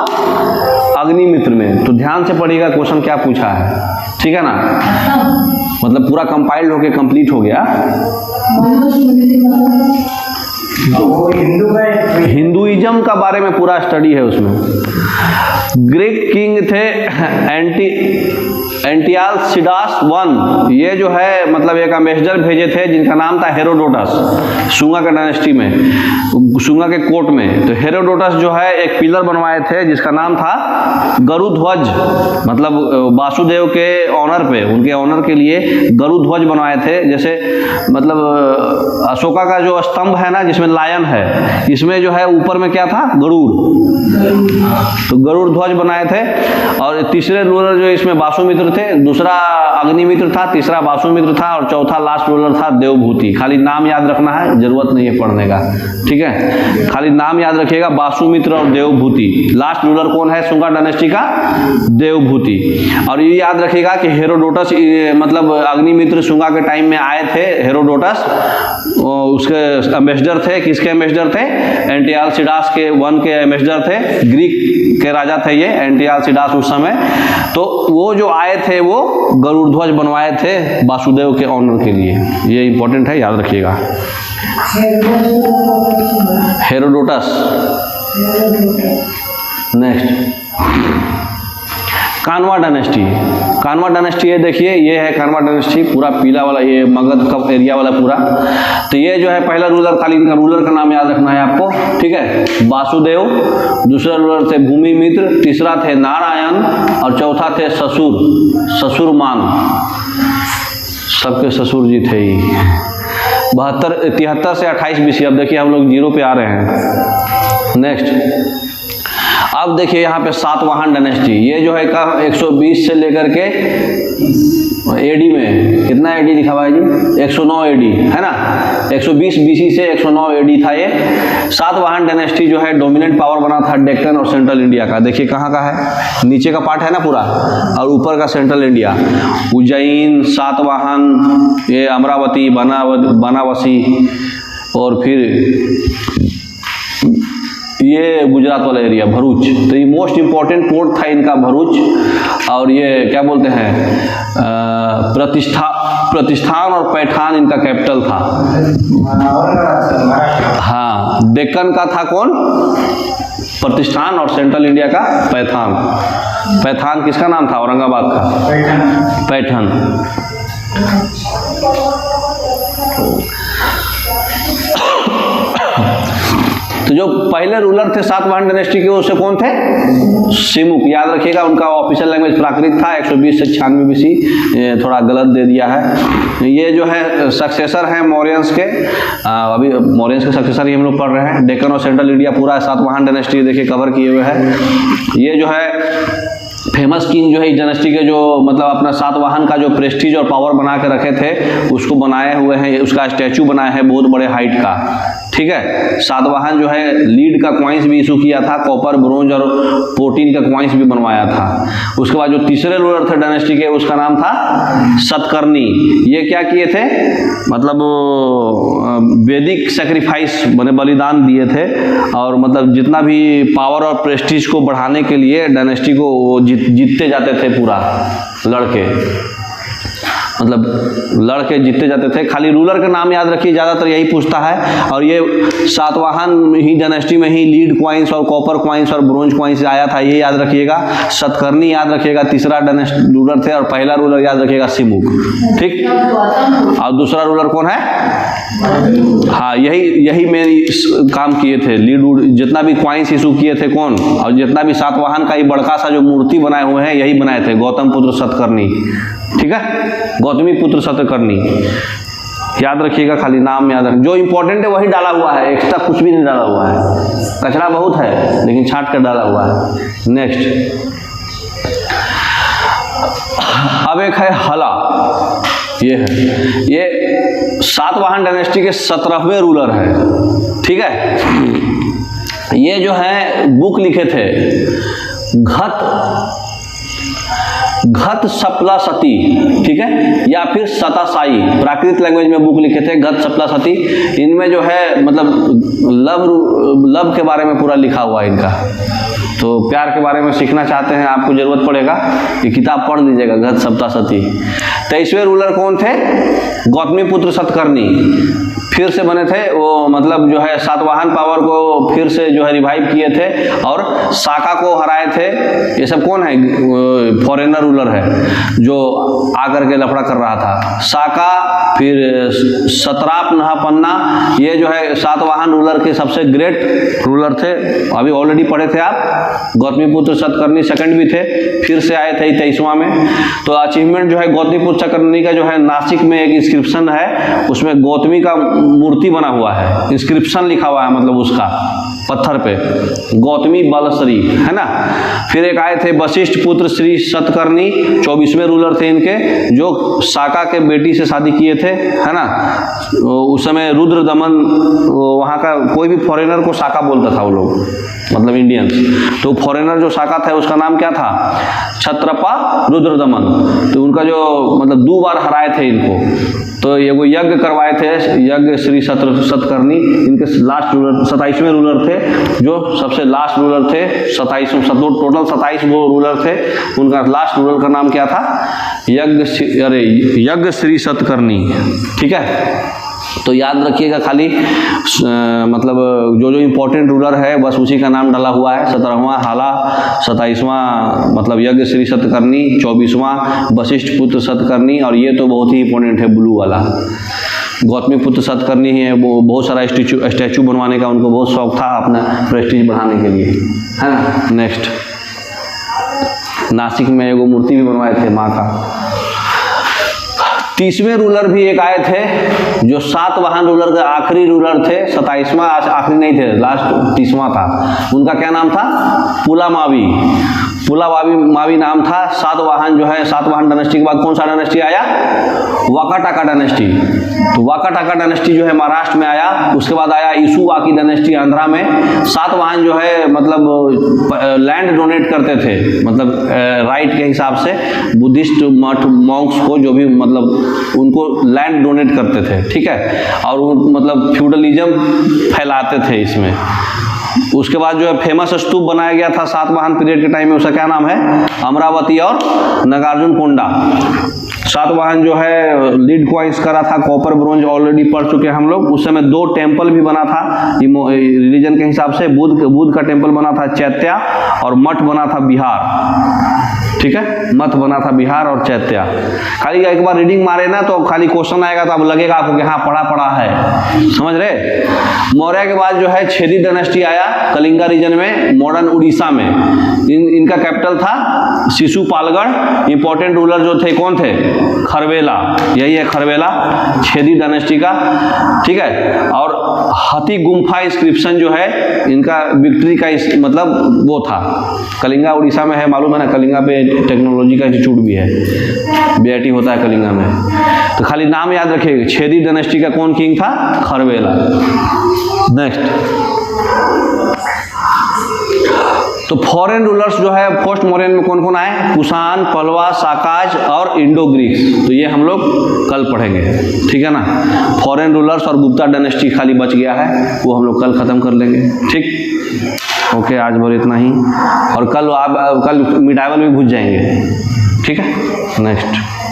अग्निमित्र में। तो ध्यान से पढ़िएगा क्वेश्चन क्या पूछा है, ठीक है ना। मतलब पूरा कंपाइल्ड होके कंप्लीट हो गया। हिंदुइज्म का बारे में पूरा स्टडी है उसमें। ग्रीक किंग थे एंटियालसिडास वन, ये जो है मतलब एक एम्बेसडर भेजे थे जिनका नाम था हेरोडोटस, शुंगा के डायनेस्टी में, शुंगा के कोर्ट में। तो हेरोडोटस जो है एक पिलर बनवाए थे जिसका नाम था गरुध्वज, मतलब वासुदेव के ऑनर पे, उनके ऑनर के लिए गरुध्वज बनवाए थे। जैसे मतलब अशोका का जो स्तंभ है ना जिसमें लायन है, इसमें जो है ऊपर में क्या था, गरुड़, तो गरुड़ ध्वज बनाए थे। और तीसरे रूलर जो इसमें वासुमित्र थे, दूसरा अग्निमित्र था, तीसरा वासुमित्र था और चौथा लास्ट रूलर था देवभूति। खाली नाम याद रखना है, जरूरत नहीं है पढ़ने का, ठीक है, खाली नाम याद रखिएगा, वासुमित्र और देवभूति। लास्ट रूलर कौन है शुंगा डायनेस्टी का, देवभूति। और ये याद रखिएगा कि हेरोडोटस मतलब अग्निमित्र शुंगा के टाइम में आए थे। हेरोडोटस उसके एम्बेसडर थे, किसके एम्बेसडर थे, एंटियालसिडास के वन के एम्बेसडर थे, ग्रीक के राजा थे ये एंटियालसिडास उस समय। तो वो जो आए थे वो गरुड़ ध्वज बनवाए थे वासुदेव के ऑनर के लिए, ये इंपॉर्टेंट है, याद रखिएगा। हेरोडोटस। नेक्स्ट कानवा डायनेस्टी। कानवा डायनेस्टी ये देखिए, ये है कानवा डायनेस्टी, पूरा पीला वाला, ये मगध का एरिया वाला पूरा। तो ये जो है पहला रूलर, खाली इनका रूलर का नाम याद रखना है आपको, ठीक है, वासुदेव। दूसरा रूलर थे भूमिमित्र, तीसरा थे नारायण और चौथा थे ससुर, ससुरमान, सबके ससुर जी थे ही। 73 से 28 BC। अब देखिए हम लोग 0 पे आ रहे हैं। नेक्स्ट अब देखिए यहाँ पे सातवाहन डायनेस्टी, ये जो है 120 से लेकर के एडी में, कितना एडी लिखा हुआ है जी, 109 एडी है ना, 120 BC से 109 एडी था ये। सातवाहन डायनेस्टी जो है डोमिनेंट पावर बना था डेक्कन और सेंट्रल इंडिया का। देखिए कहाँ का है, नीचे का पार्ट है ना पूरा, और ऊपर का सेंट्रल इंडिया, उज्जैन, सातवाहन, ये अमरावती, बनावसी, और फिर ये गुजरात वाला एरिया भरूच। तो ये मोस्ट इंपॉर्टेंट पोर्ट था इनका भरूच। और ये क्या बोलते हैं, प्रतिष्ठान और पैठान इनका कैपिटल था। हाँ, डेक्कन का था कौन, प्रतिष्ठान, और सेंट्रल इंडिया का पैठान। पैठान किसका नाम था, औरंगाबाद का पैठान। तो जो पहले रूलर थे सातवाहन डायनेस्टी के, उससे कौन थे, सिमुक। याद रखिएगा उनका ऑफिशियल लैंग्वेज प्राकृत था। 120 से 96 BC, थोड़ा गलत दे दिया है। ये जो है सक्सेसर हैं मौर्यंस के, अभी मौर्यंस के सक्सेसर ही हम लोग पढ़ रहे हैं। डेक्कन और सेंट्रल इंडिया पूरा सातवाहन डायनेस्टी देखिए कवर किए हुए है। ये जो है फेमस किंग जो है इस डायनेस्टी के, जो मतलब अपना सातवाहन का जो प्रेस्टीज और पावर बना के रखे थे, उसको बनाए हुए हैं। उसका स्टैचू बनाया है बहुत बड़े हाइट का, ठीक है। सातवाहन जो है लीड का कॉइन्स भी इशू किया था, कॉपर, ब्रोंज और प्रोटीन का कॉइन्स भी बनवाया था। उसके बाद जो तीसरे रूलर थे डायनेस्टी के, उसका नाम था सतकर्णी। ये क्या किए थे, मतलब वैदिक सेक्रीफाइस बने, बलिदान दिए थे। और मतलब जितना भी पावर और प्रेस्टीज को बढ़ाने के लिए डायनेस्टी को वो जीतते जाते थे पूरा लड़के, मतलब लड़के जीतते जाते थे। खाली रूलर का नाम याद रखिए, ज़्यादातर यही पूछता है। और ये सातवाहन ही डायनेस्टी में ही लीड कॉइन्स और कॉपर कॉइन्स और ब्रोंज कॉइन्स आया था, ये याद रखिएगा। सतकर्णी याद रखिएगा, तीसरा डायनेस्टी रूलर थे। और पहला रूलर याद रखिएगा सिमुक, ठीक। और दूसरा रूलर कौन है, हाँ यही मेरी काम किए थे, लीड जितना भी कॉइन्स इशू किए थे कौन, और जितना भी सातवाहन का ही बड़का सा जो मूर्ति बनाए हुए हैं यही बनाए थे गौतम पुत्र सतकर्णी, ठीक है, गौतमी पुत्र सतकर्णी। याद रखिएगा, खाली नाम याद रखिए, जो इंपॉर्टेंट है वही डाला हुआ है, एक्स्ट्रा कुछ भी नहीं डाला हुआ है। कचरा बहुत है लेकिन छांट कर डाला हुआ है। नेक्स्ट अब एक है हला, ये है, ये सातवाहन डायनेस्टी के 17वें रूलर है, ठीक है। ये जो है बुक लिखे थे घत सपला सती, ठीक है, या फिर सतासाई, प्राकृत लैंग्वेज में बुक लिखे थे घत सपला सती। इनमें जो है मतलब लव के बारे में पूरा लिखा हुआ है इनका, तो प्यार के बारे में सीखना चाहते हैं, आपको जरूरत पड़ेगा, ये किताब पढ़ लीजिएगा, घत सप्ताशती। 23वें रूलर कौन थे? गौतमीपुत्र सतकर्णी, फिर से बने थे वो, मतलब जो है सातवाहन पावर को फिर से जो है रिवाइव किए थे और साका को हराए थे। ये सब कौन है? फॉरेनर रूलर है जो आकर के लफड़ा कर रहा था। साका, फिर सतराप नहापन्ना, ये जो है सातवाहन रूलर के सबसे ग्रेट रूलर थे। अभी ऑलरेडी पढ़े थे आप, गौतमीपुत्र सतकर्णी सेकंड भी थे, फिर से आए थे 23वां में। तो अचीवमेंट जो है गौतमीपुत्र सतकर्णी का जो है, नासिक में एक इंस्क्रिप्शन है, उसमें गौतमी का मूर्ति बना हुआ है, इंस्क्रिप्शन लिखा हुआ है, मतलब उसका पत्थर पे गौतमी बलश्री, है ना। फिर एक आए थे वशिष्ठ पुत्र श्री सतकर्णी, 24वें रूलर थे इनके, जो साका के बेटी से शादी किए थे, है ना। उस समय रुद्र दमन, वहाँ का कोई भी फॉरेनर को साका बोलता था वो लोग, मतलब इंडियंस। तो फॉरेनर जो साका था उसका नाम क्या था? क्षत्रपा रुद्र दमन। तो उनका जो मतलब 2 बार हराए थे इनको, तो ये वो यज्ञ करवाए थे, यज्ञ श्री सतकर्णी इनके लास्ट रूलर, 27वें रूलर थे, जो सबसे लास्ट रूलर थे। 27 टोटल 27 वो रूलर थे, उनका लास्ट रूलर का नाम क्या था? यज्ञ श्री सतकर्णी, ठीक है। तो याद रखिएगा, खाली मतलब जो जो इम्पोर्टेंट रूलर है बस उसी का नाम डाला हुआ है। 17वां हाला, 27वां मतलब यज्ञ श्री सतकर्णी, 24वां वशिष्ठ पुत्र सतकर्णी, और ये तो बहुत ही इंपॉर्टेंट है ब्लू वाला, गौतमीपुत्र सतकर्णी ही है। वो बहुत सारा स्टैचू बनवाने का उनको बहुत शौक था, अपना प्रेस्टीज बढ़ाने के लिए, है ना। नेक्स्ट, नासिक में एगो मूर्ति भी बनवाए थे माँ का। 30वें रूलर भी एक आए थे, जो सातवाहन रूलर के आखिरी रूलर थे। 27वां आखिरी नहीं थे, लास्ट 30वां था। उनका क्या नाम था? पुलामावी, पुलामावी नाम था। सातवाहन जो है, सातवाहन डायनेस्टी के बाद कौन सा डायनेस्टी आया? वाकाटाका डायनेस्टी। तो वाकाटाका डायनेस्टी जो है महाराष्ट्र में आया। उसके बाद आया ईसुवाकी डायनेस्टी आंध्रा में। सातवाहन जो है मतलब लैंड डोनेट करते थे, मतलब राइट के हिसाब से बुद्धिस्ट मठ मॉन्क्स को, जो भी मतलब उनको लैंड डोनेट करते थे, ठीक है। और वो मतलब फ्यूडलिज्म फैलाते थे इसमें। उसके बाद जो है फेमस स्तूप बनाया गया था सातवाहन पीरियड के टाइम में, उसका क्या नाम है? अमरावती और नागार्जुन कोंडा। सातवाहन जो है लीड क्वाइंस करा था, कॉपर ब्रोंज ऑलरेडी पढ़ चुके हैं हम लोग। उस समय 2 टेम्पल भी बना था रिलीजन के हिसाब से। बुद्ध का टेम्पल बना था चैत्या, और मठ बना था बिहार, ठीक है। मठ बना था बिहार और चैत्या। खाली एक बार रीडिंग मारे ना तो खाली क्वेश्चन आएगा तो अब लगेगा आपको कि हाँ पढ़ा है, समझ रहे। मौर्य के बाद जो है छेदी डायनेस्टी आया कलिंगा रीजन में, मॉडर्न उड़ीसा में। इनका कैपिटल था शिशुपालगढ़। इंपॉर्टेंट रूलर जो थे कौन थे? खरवेला, यही है खरवेला, छेदी डायनेस्टी का, ठीक है। और हाथी गुम्फा इंस्क्रिप्शन जो है इनका विक्ट्री का मतलब वो था। कलिंगा उड़ीसा में है, मालूम है ना। कलिंगा पे टेक्नोलॉजी का इंस्टीट्यूट भी है, बीआईटी होता है कलिंगा में। तो खाली नाम याद रखिएगा, छेदी डायनेस्टी का कौन किंग था? खरवेला। नेक्स्ट, तो फॉरेन रूलर्स जो है पोस्ट मॉडर्न में कौन कौन आए? कुषाण, पलवा, साकाज और इंडो ग्रीक्स। तो ये हम लोग कल पढ़ेंगे, ठीक है ना। फॉरेन रूलर्स और गुप्ता डायनेस्टी खाली बच गया है, वो हम लोग कल खत्म कर लेंगे, ठीक। ओके, आज भर इतना ही, और कल मिडाइवल भी भूल जाएंगे, ठीक है। नेक्स्ट।